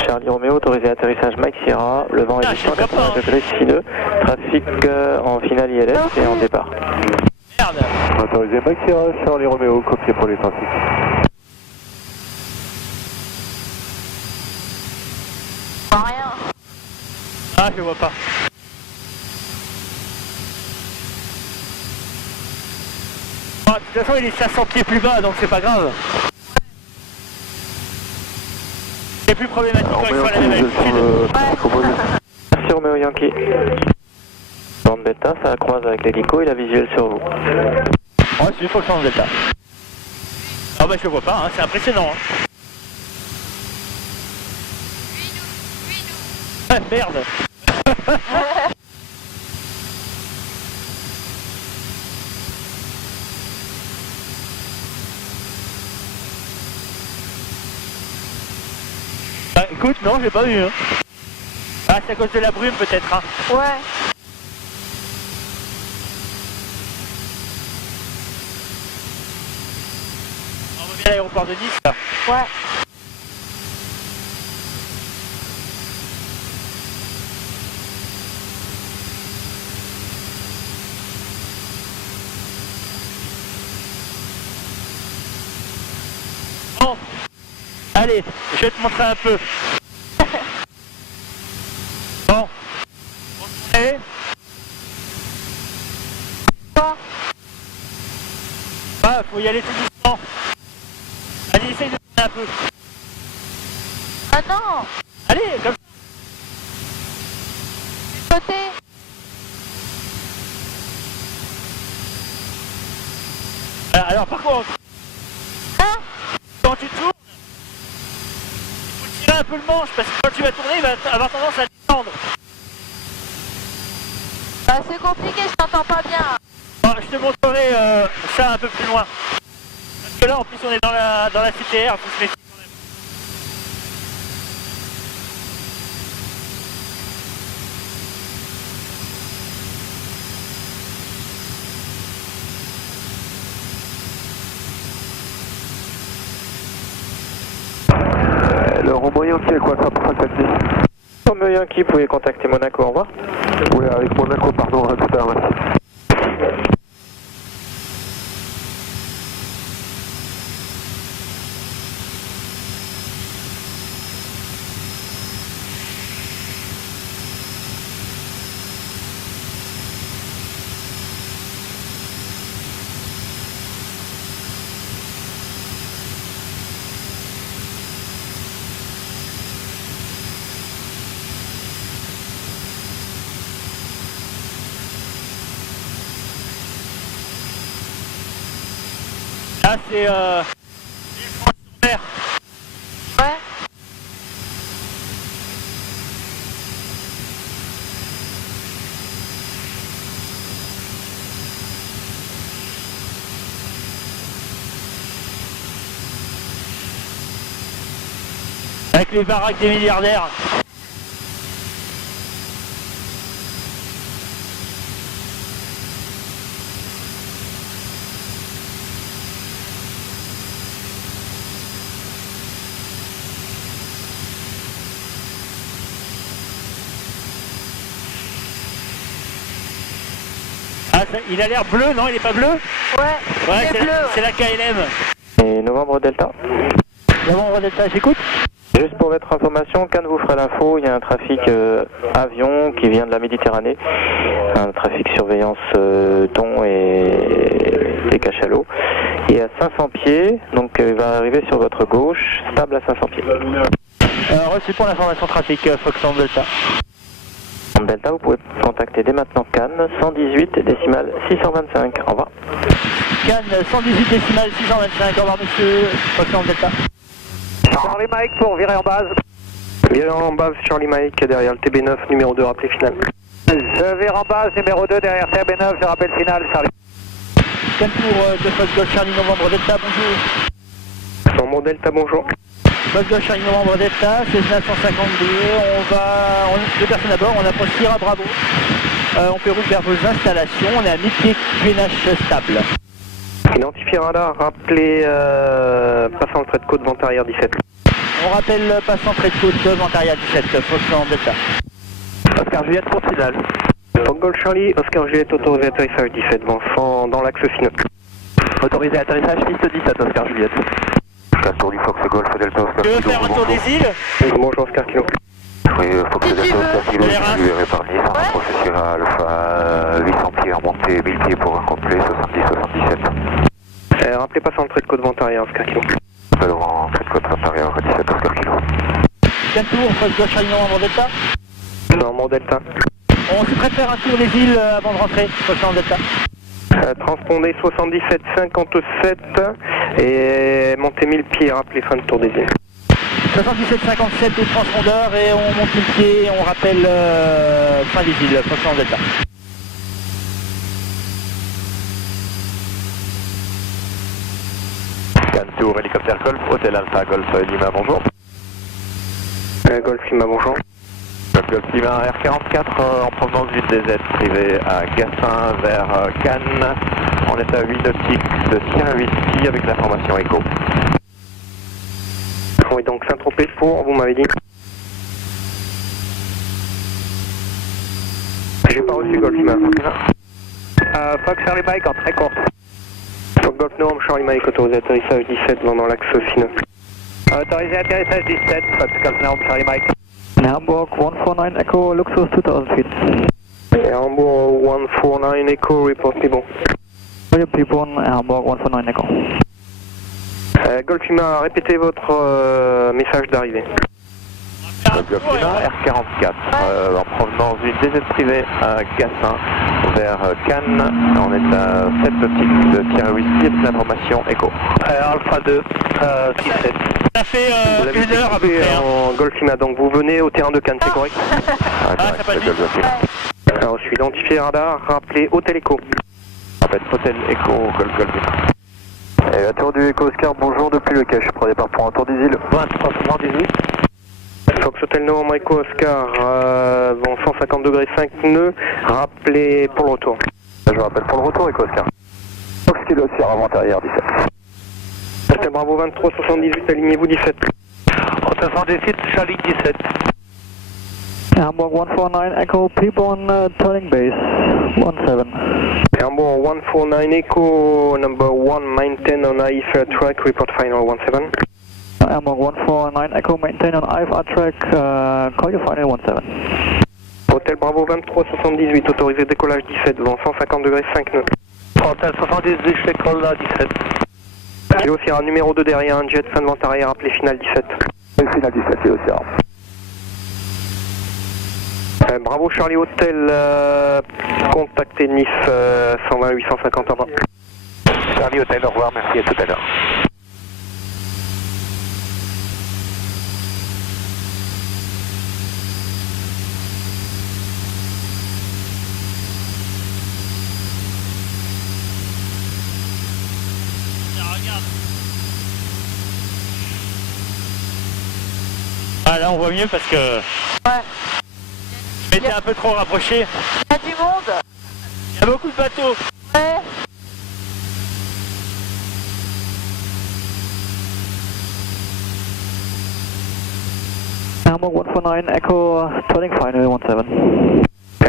Charlie Roméo, autorisé atterrissage Mike Sierra, le vent est de 180 degrés sineux, trafic en finale ILS et en départ. Merde. Autorisé Mike Sierra, Charlie Roméo, copier pour les trafics. Pas rien. Ah, je le vois pas. Ah, de toute façon, il est 500 pieds plus bas, donc c'est pas grave. C'est plus problématique quand il faut à la même altitude. Merci Roméo Yankee. Bande Delta, ça croise avec l'hélico, il a visuel sur vous. Ouais, c'est Foxtrot Delta. Ah bah je le vois pas, hein, c'est impressionnant. Hein. Ah, merde. Bah écoute, non, j'ai pas vu. Hein. Ah, c'est à cause de la brume peut-être. Hein. Ouais. On revient à l'aéroport de Nice là. Ouais. Bon. Allez, je vais te montrer un peu. Bon. Allez. Ah, faut y aller tout doucement. Allez, essaye de tourner un peu. Ah non. Allez, comme ça. Côté. Alors par contre, Hein? quand tu tournes, il faut tirer un peu le manche parce que quand tu vas tourner, il va avoir tendance à descendre. Bah c'est compliqué, je t'entends pas bien. Bon, je te montrerai ça un peu plus loin. Parce que là, en plus, on est dans la CTR, faut se méfier quand même. Le Romeo Yankee, quoi, ça pour 54 Romeo Yankee, vous pouvez contacter Monaco, au revoir. Oui, avec Monaco, pardon, tout à l'heure. Là, c'est Villefranche-sur-Mer. Ouais. Avec les baraques des milliardaires. Ah, il a l'air bleu, non? Il est pas bleu? Ouais, Ouais, il est bleu. c'est la KLM. Et Novembre Delta. Novembre Delta, j'écoute. Juste pour votre information, Cannes vous fera l'info, il y a un trafic avion qui vient de la Méditerranée, un trafic surveillance thon et cachalot. Et à 500 pieds, donc il va arriver sur votre gauche, stable à 500 pieds. Reçu pour l'information trafic, Foxtrot Delta. En Delta, vous pouvez contacter dès maintenant Cannes, 118 décimales 625. Au revoir. Cannes 118 décimales 625. Au revoir monsieur Foxtrot Delta. Charlie Mike pour virer en base. Virer en base, Charlie Mike, derrière le TB9, numéro 2, rappelé final. Je vire en base, numéro 2 derrière TB9, je rappelle final, Charlie. Cannes pour de Fox Charlie Novembre Delta, bonjour. Novembre Delta, bonjour. Fox Charlie Novembre Delta, c'est 952. Deux personnes à bord, on approche Sierra Bravo. On fait route vers vos installations, on est à 1000 pieds QNH stable. Identifié radar, rappelé passant le trait de côte vent arrière 17. On rappelle passant trait de côte vent arrière 17, Foxtrot Delta. Oscar Juliette pour final. Golf Charlie, Oscar Juliette, autorisé atterrissage 17, vent dans l'axe final. Autorisé atterrissage, piste 17, Oscar Juliette. Tour du Fox Golf Delta, Oscar Tu veux Kilo. faire un tour des îles? Bonjour Oscar Kilo. Oui, Fox Si tu Delta, veux. Oscar Kilo, Les je lui ai répargné, ça rapproche Sierra Alpha, 800 pieds remonté, 1000 pieds pour un complet, 70-77. Rappelez passant le trait de côte vent arrière, Oscar Kilo. Alors en trait de côte vent arrière 17, Oscar Kilo. Quel tour, Fox Charlie Novembre Delta? Novembre Delta. On se prépare un tour des îles avant de rentrer, Foxtrot Delta. Transpondez 77-57 et montez 1000 pieds, rappelez fin de tour des îles. 77-57 au transpondeur et on monte le pied et on rappelle fin des îles, Foxtrot Delta. Cannes Tour, hélicoptère Golf, Hôtel Alpha, Golf Lima, bonjour. Golf Lima, bonjour. Golf Lima R44 en provenance du DZ privé à Gassin vers Cannes. On est à 8 nautiques de Sierra Whisky avec la formation Echo. Oui, donc Saint-Tropez pour, vous m'avez dit. J'ai pas reçu Golf Lima. Fox Charlie Mike en très court. Golf Novembre, Charlie Mike, autorisé atterrissage 17, vent dans l'axe final. Autorisé atterrissage 17, Pascal Nord, Charlie Mike. Hamburg 149 Echo, Luxus 2000 feet. Hamburg 149 Echo, report Piedmont. People, Hamburg 149 Echo. Golf Lima, répétez votre message d'arrivée. Golf Lima, R44, en provenance d'une DZ privée à Gassin vers Cannes. On est à 7 nautiques de Thierry Whisky, l'information Echo. Alpha 2, 17. Ça fait Vous l'avez une heure à peu exécuté près. en Golf Lima, donc vous venez au terrain de Cannes, c'est correct? Ah, ça passe vite. Alors, je suis identifié radar, rappelez Hôtel Echo. Rappelle Hôtel Echo, Golf Lima. Et la tour du Echo Oscar, bonjour depuis le cache pour départ pour un tour des îles. 2378. Fox Hotel Novembre Echo Oscar, vent 150 degrés 5 nœuds, rappelez pour le retour. Je rappelle pour le retour Echo Oscar. Fox Kilo Sierra avant arrière 17. Hôtel Bravo 23 78, alignez-vous 17. Hôtel 117, Charlie 17. Hamburg 149 Echo, people on turning base 17. Hamburg 149 Echo, number 1, maintain on IFA track, report final 17. Hamburg 149 Echo, maintain on IFA track, call you final 17. Hôtel Bravo 23 78, autorisé décollage 17, vent 150 degrés 5 nœuds. Hôtel 78, école 17. Kilo Sierra numéro 2 derrière un jet, fin de vente arrière, appelé final 17. Final 17, Kilo Sierra. Bravo Charlie Hotel, contactez Nice 120 850 en bas. Charlie Hotel, au revoir, merci, à tout à l'heure. Ah là on voit mieux parce que Ouais. je m'étais un peu trop rapproché. Il y a du monde. Il y a beaucoup de bateaux. Ouais. Hamburg 149 Echo, turning final 17.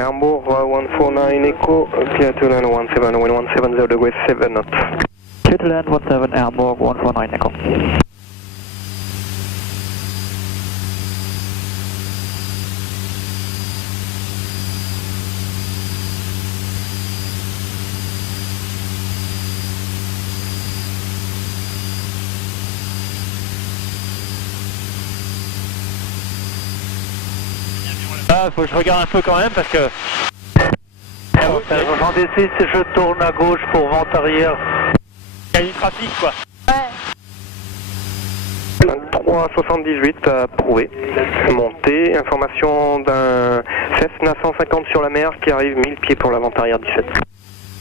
Hamburg 149 Echo, clear to land 17, wind 170 degrees 7 knots. Clear to land 17, Hamburg 149 Echo. Ah, faut que je regarde un peu quand même parce que... Hôtel 76, je tourne à gauche pour vent arrière. Il y a du trafic quoi. Ouais. 378 approuvé. Montée, information d'un Cessna 150 sur la mer qui arrive 1000 pieds pour la vente arrière 17.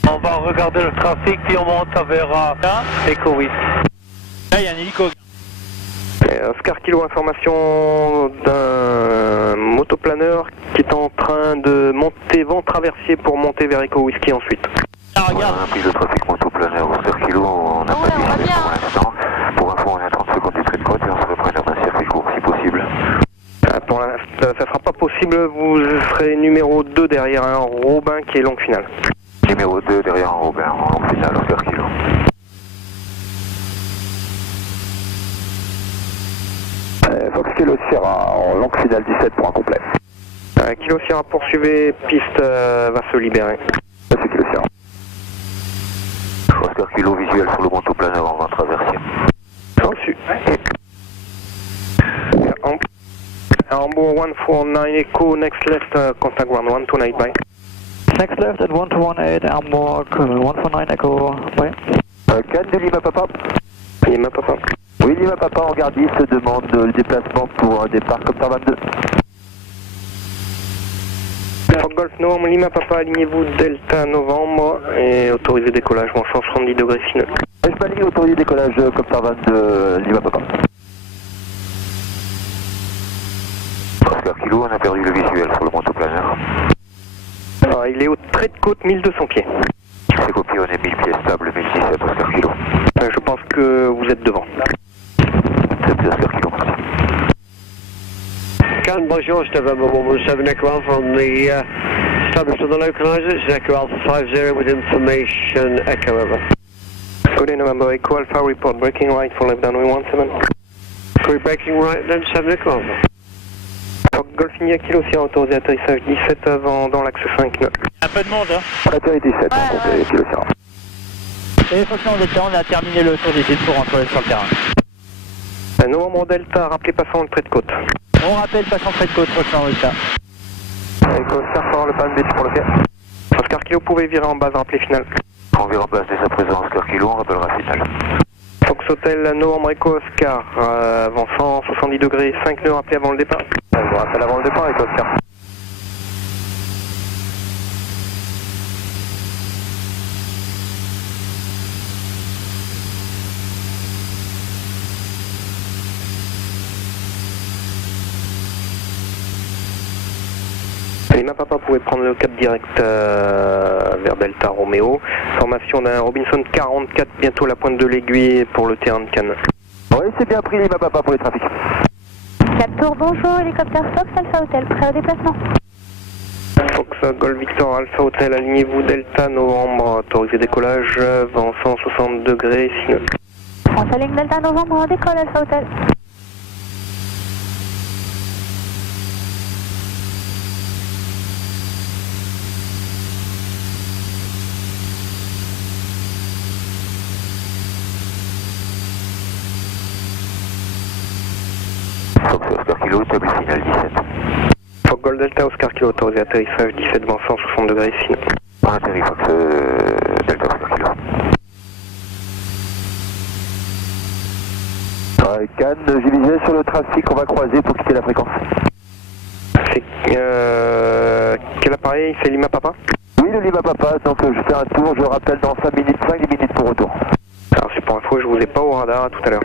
On va regarder le trafic puis on monte vers Echo Whisky. Là il y a un hélico. Oscar Kilo, information d'un motoplaneur qui est en train de monter vent traversier pour monter vers Echo Whisky ensuite. Ah regarde. On a pris le trafic motoplaneur Oscar Kilo, on n'a Ah ouais, pas on va dit bien. pour l'instant. Pour info, on est à 30 secondes du trait de côte et on se reprend dans un circuit court si possible. Pour l'instant, ça sera pas possible, vous serez numéro 2 derrière un Robin qui est longue finale. Numéro 2 derrière un Robin, en longue finale Oscar Kilo. Fox Kilo Sierra en longue finale 17 pour un complet. Kilo Sierra poursuivez, piste va se libérer. C'est Kilo Sierra. Oscar Kilo visuel sur le motoplaneur en vent traversier. Reçu. Hamburg 149 Echo, next left, contact ground 129, bye. Next left at 1218, Hamburg 149 Echo, bye. Cannes de Lima Papa. Lima Papa. Oui, Lima Papa en garde 10 demande le déplacement pour un départ Copter 22. Fox Golf Novembre, Lima Papa, alignez-vous Delta Novembre et autorisé décollage, vent 170 degrés 6 nœuds. Je m'aligne autorisé décollage Copter 22 Lima Papa. Oscar Kilo, on a perdu le visuel sur le motoplaneur. Alors, il est au trait de côte 1200 pieds. C'est copié, on est 1000 pieds stable, 1017 Oscar Kilo. Je pense que vous êtes devant. C'est plus Oscar Kilo, merci. Cannes, bonjour, c'est November 17 Echo Alpha on the establish of the localizer. It's Echo Alpha 50 with information Echo over. Good day, November Echo Alpha, report breaking right for left downwind 17. We're breaking right then, 7 o'clock. Golf India Kilo Sierra autorisé atterrissage 17 avant dans l'axe 5 nœuds. Un peu de monde, hein. Atterri 17, complet, Kilo Sierra. Et Foxtrot Delta, on a terminé le tour des îles pour rentrer sur le terrain. Novembre Delta, rappelez passant le trait de côte. On rappelle passant trait de côte, Foxtrot Delta. Avec Oscar pendant le pan beach pour le quai. Oscar Kilo, vous pouvez virer en base, rappelez final. On vire en base dès sa présence, Oscar Kilo, on rappellera final. Fox Hotel, Novembre Echo Oscar, avant 170 degrés, 5 nœuds, rappelez avant le départ. Je vous rappelle avant le départ avec Oscar. Lima Papa, vous pouvez prendre le cap direct vers Delta Romeo. Formation d'un Robinson 44, bientôt la pointe de l'aiguille pour le terrain de Cannes. Oui, c'est bien pris, Lima Papa, pour les trafics. 4 tours, bonjour, hélicoptère Fox Alpha Hotel, prêt au déplacement. Fox Golf Victor Alpha Hotel, alignez-vous Delta Novembre, autorisé décollage, vent 160 degrés, 6 nœuds. On s'aligne Delta Novembre, on décolle Alpha Hotel. Fox Oscar Kilo, établi final 17. Fox Golf Delta Oscar Kilo, autorisé atterrissage 17 vent 160 degrés, 6 nœuds. On atterrit Fox Delta Oscar Kilo. Cannes, j'ai visé sur le trafic qu'on va croiser pour quitter la fréquence. C'est quel appareil? C'est Lima Papa? Oui, le Lima Papa, donc je fais un tour, je rappelle dans 5 minutes, 5 minutes pour retour. Alors c'est pour info, je vous ai pas au radar, à tout à l'heure.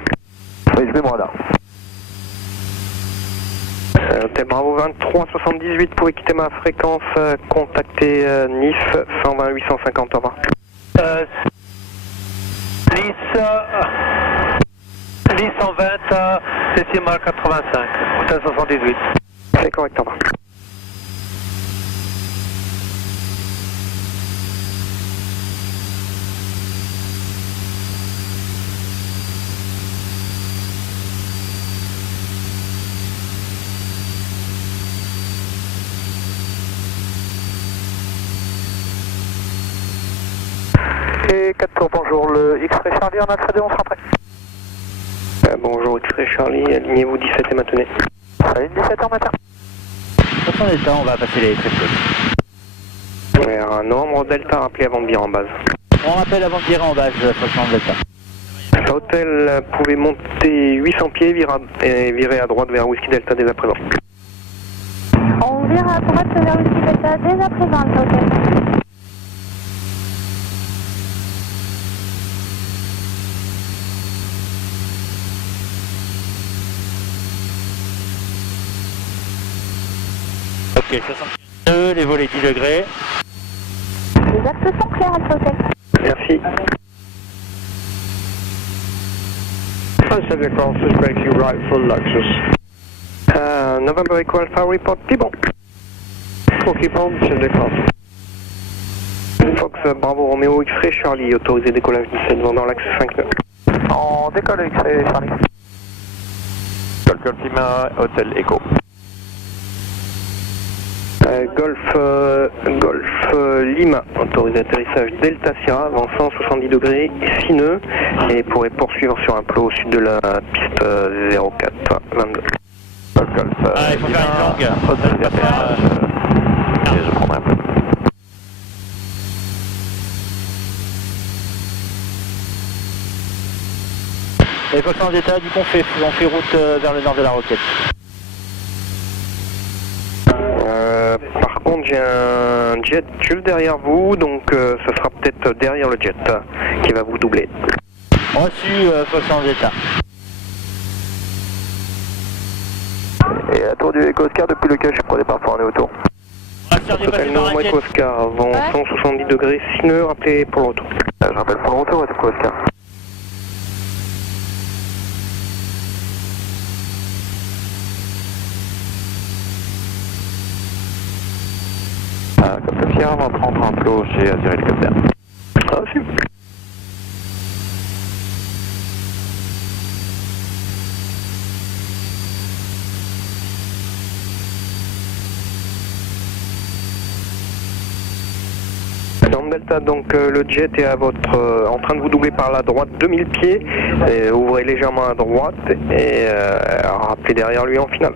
Oui, je mets mon radar. Hôtel Bravo 2378, pour quitter ma fréquence, contactez Nice 120 850, au revoir. Nice 120, décimal 85, hôtel 78. C'est correct, au revoir. Et 4 tours, bonjour, le X-Ray Charlie, en Alpha 2, on sera prêt. Bonjour X-Ray Charlie, alignez-vous 17 et maintenez. Allez, 17h matin. Foxtrot Delta, on va passer les traits de côte. Vers Novembre Delta, rappelez avant de virer en base. On rappelle avant de virer en base, Foxtrot Delta. Hôtel, pouvez monter 800 pieds et virer à droite vers Whisky Delta dès à présent. On vire à droite vers Whisky Delta dès à présent, Alpha Hotel. Ok, 62, les volets 10 degrés. Les axes sont clairs, Alpha Hotel. Merci. Pacific Cross is breaking right full Luxus. November Echo Alpha report, Pibon. Cookie Bomb, Pacific Cross. Fox Bravo Romeo X-Ray Charlie, autorisé décollage 17 vent dans l'axe 5 nœuds. On décolle X-Ray Charlie. Golf Lima, Hotel Echo. Golf Lima, autorisé atterrissage Delta Sierra, vent 170 degrés, 6 nœuds, et pourrait poursuivre sur un plot au sud de la piste 04 22. Golf Il faut faire une longue. Hotel et je prendrai un peu. Et Foxtrot Delta, du coup, on fait route vers le nord de la roquette. Par contre, j'ai un jet Jules derrière vous, donc ce sera peut-être derrière le jet qui va vous doubler. Reçu, Foxtrot Delta. Et à tour du Echo Oscar depuis le cache, je prends départ pour aller autour. On va se faire dépasser Hôtel par Novembre la Echo Oscar, vent 170 degrés, 6 nœuds, rappelez pour le retour. Je rappelle pour le retour, Echo Oscar. Golf Sierra va prendre un plot chez Azure Helicopter. Reçu. Confirme Delta, donc le jet est à en train de vous doubler par la droite 2000 pieds, et ouvrez légèrement à droite et rappelez derrière lui en finale.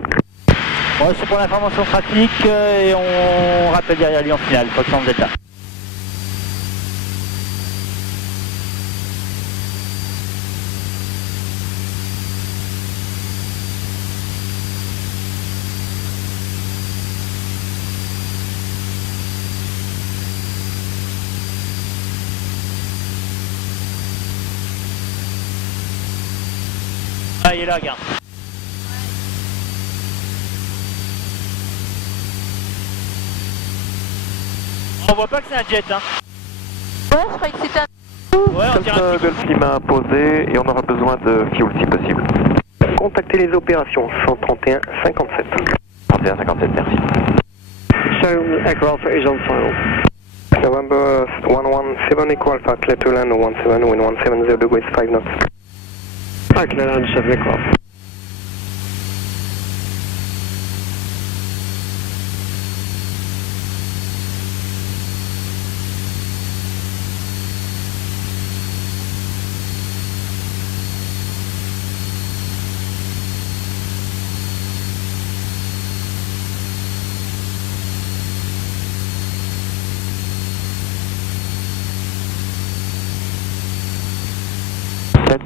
Bon, c'est pour l'information pratique et on rappelle derrière lui en finale, Foxtrot Delta. Ah, il est là, gars. On voit pas que c'est un jet, hein. Ouais, je croyais que c'était un... Ouais, on dirait un petit Golf Lima posé et on aura besoin de fuel si possible. Contactez les opérations 131 57. 31 57, merci. So, Echo Alpha is on final. November 117 Echo Alpha, clear to land 17 wind 170 degrees 5 knots. Hi, clear land 7 Echo Alpha.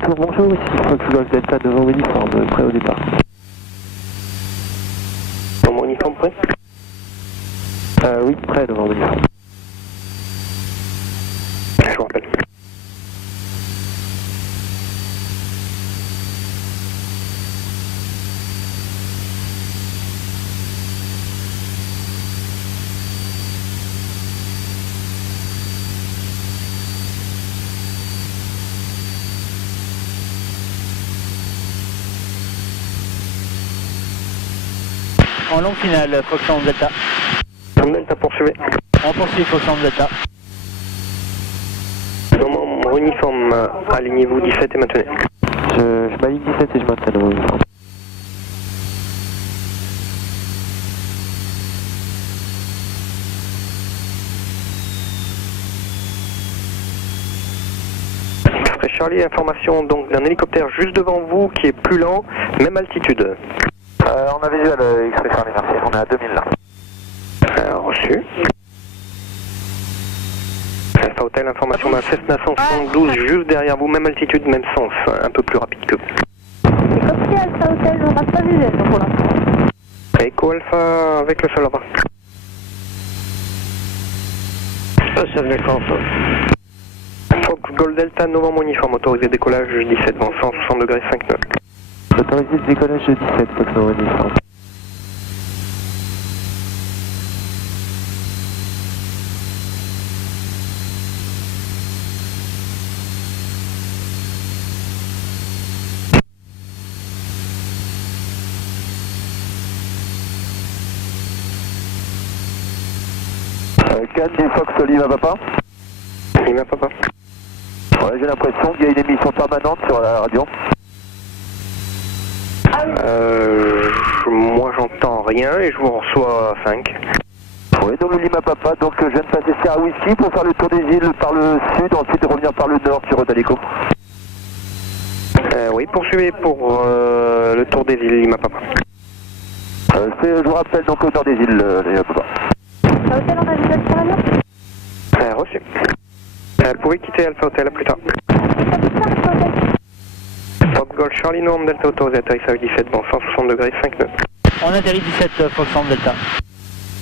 Tour, bonjour, ici Foxtrot Delta devant mon uniforme, prêt au départ. Dans mon uniforme prêt? Oui, prêt devant mon uniforme. Je vous rappelle. En longue finale, Foxtrot Delta. Delta poursuivez. On poursuit Foxtrot Delta. Dans mon uniforme, alignez-vous 17 et maintenez. Je m'aligne 17 et je maintiens devant mon uniforme. Charlie, information donc d'un hélicoptère juste devant vous qui est plus lent, même altitude. On a visuel X-Ray Charlie, merci. On est à 2000 là. Reçu. Alpha Hotel, information d'un Cessna 172 juste derrière vous, même altitude, même sens, un peu plus rapide que vous. C'est comme si Alpha Hotel n'aura pas visuel pour l'instant. Echo Alpha avec le sol en bas. 7 Echo Alpha. Fox Gold Delta, novembre uniforme, autorisé décollage 17 vent 160 degrés 5 nœuds. Autorisé le décollage de 17, Foxtrot uniforme. Cannes du Fox Lima Papa. Lima Papa. Ouais, j'ai l'impression qu'il y a une émission permanente sur la radio. Moi j'entends rien et je vous reçois à 5. Oui, donc le Lima Papa, donc je viens de passer Sierra Whisky pour faire le tour des îles par le sud, ensuite revenir par le nord sur Daleco. Oui, poursuivez pour le tour des îles Lima Papa. Je vous rappelle donc au nord des îles Lima Papa. Alpha Hotel, on a visuel sur l'avion? Reçu. Elle pouvait quitter Alpha Hotel, à plus tard. Fox Golf Charlie Norm Delta autorisé atterrissage 17 vent 160 degrés 5 nœuds. On atterrit 17 Foxtrot Delta.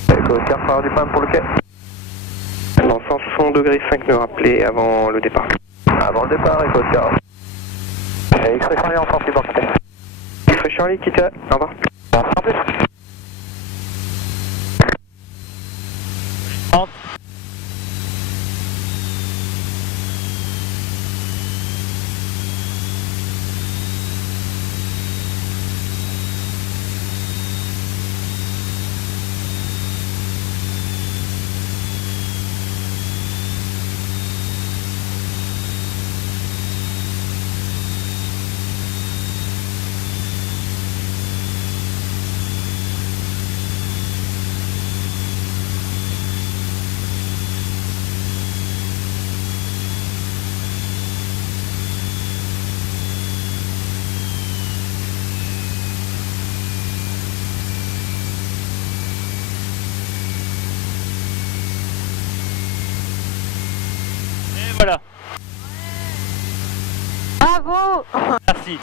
Echo Oscar, phare du PAM pour le quai. Dans 160 degrés 5 nœuds, rappelé avant le départ. Avant le départ, Echo Oscar. X-Ray Charlie en sortie, quitter. X-Ray Charlie, quitte. Au revoir. En plus. Bravo. Merci.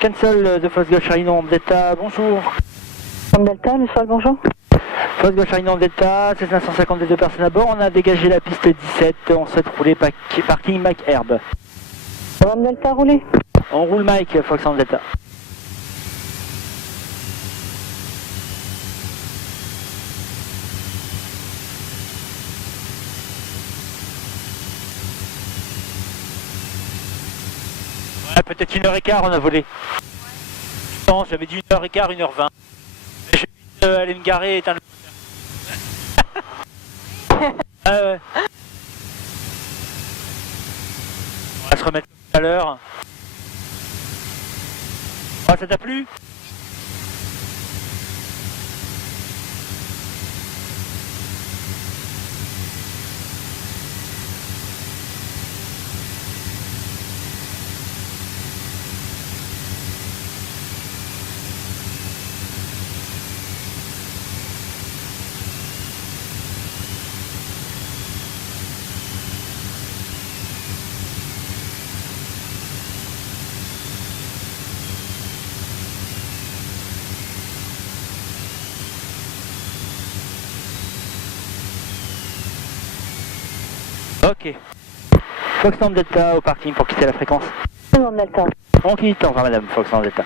Cancel de Fox Golf Charlie Novembre Delta, bonjour. Delta, le sol, bonjour. Fox Golf Charlie Novembre Delta, c'est 552 personnes à bord, on a dégagé la piste 17, on souhaite rouler parking Mike Herbe. Novembre Delta, roulé. On roule Mike, Fox Novembre Delta. Ouais, peut-être 1h15 on a volé. Je pense, j'avais dit 1h15, 1h20. Mais je vais vite aller me garer et éteindre le moteur. Ah ouais. On va se remettre tout à l'heure. Ah, ça t'a plu ? Ok. Fox Novembre Delta au parking pour quitter la fréquence. Novembre Delta. On quitte, au revoir madame, Fox Novembre Delta.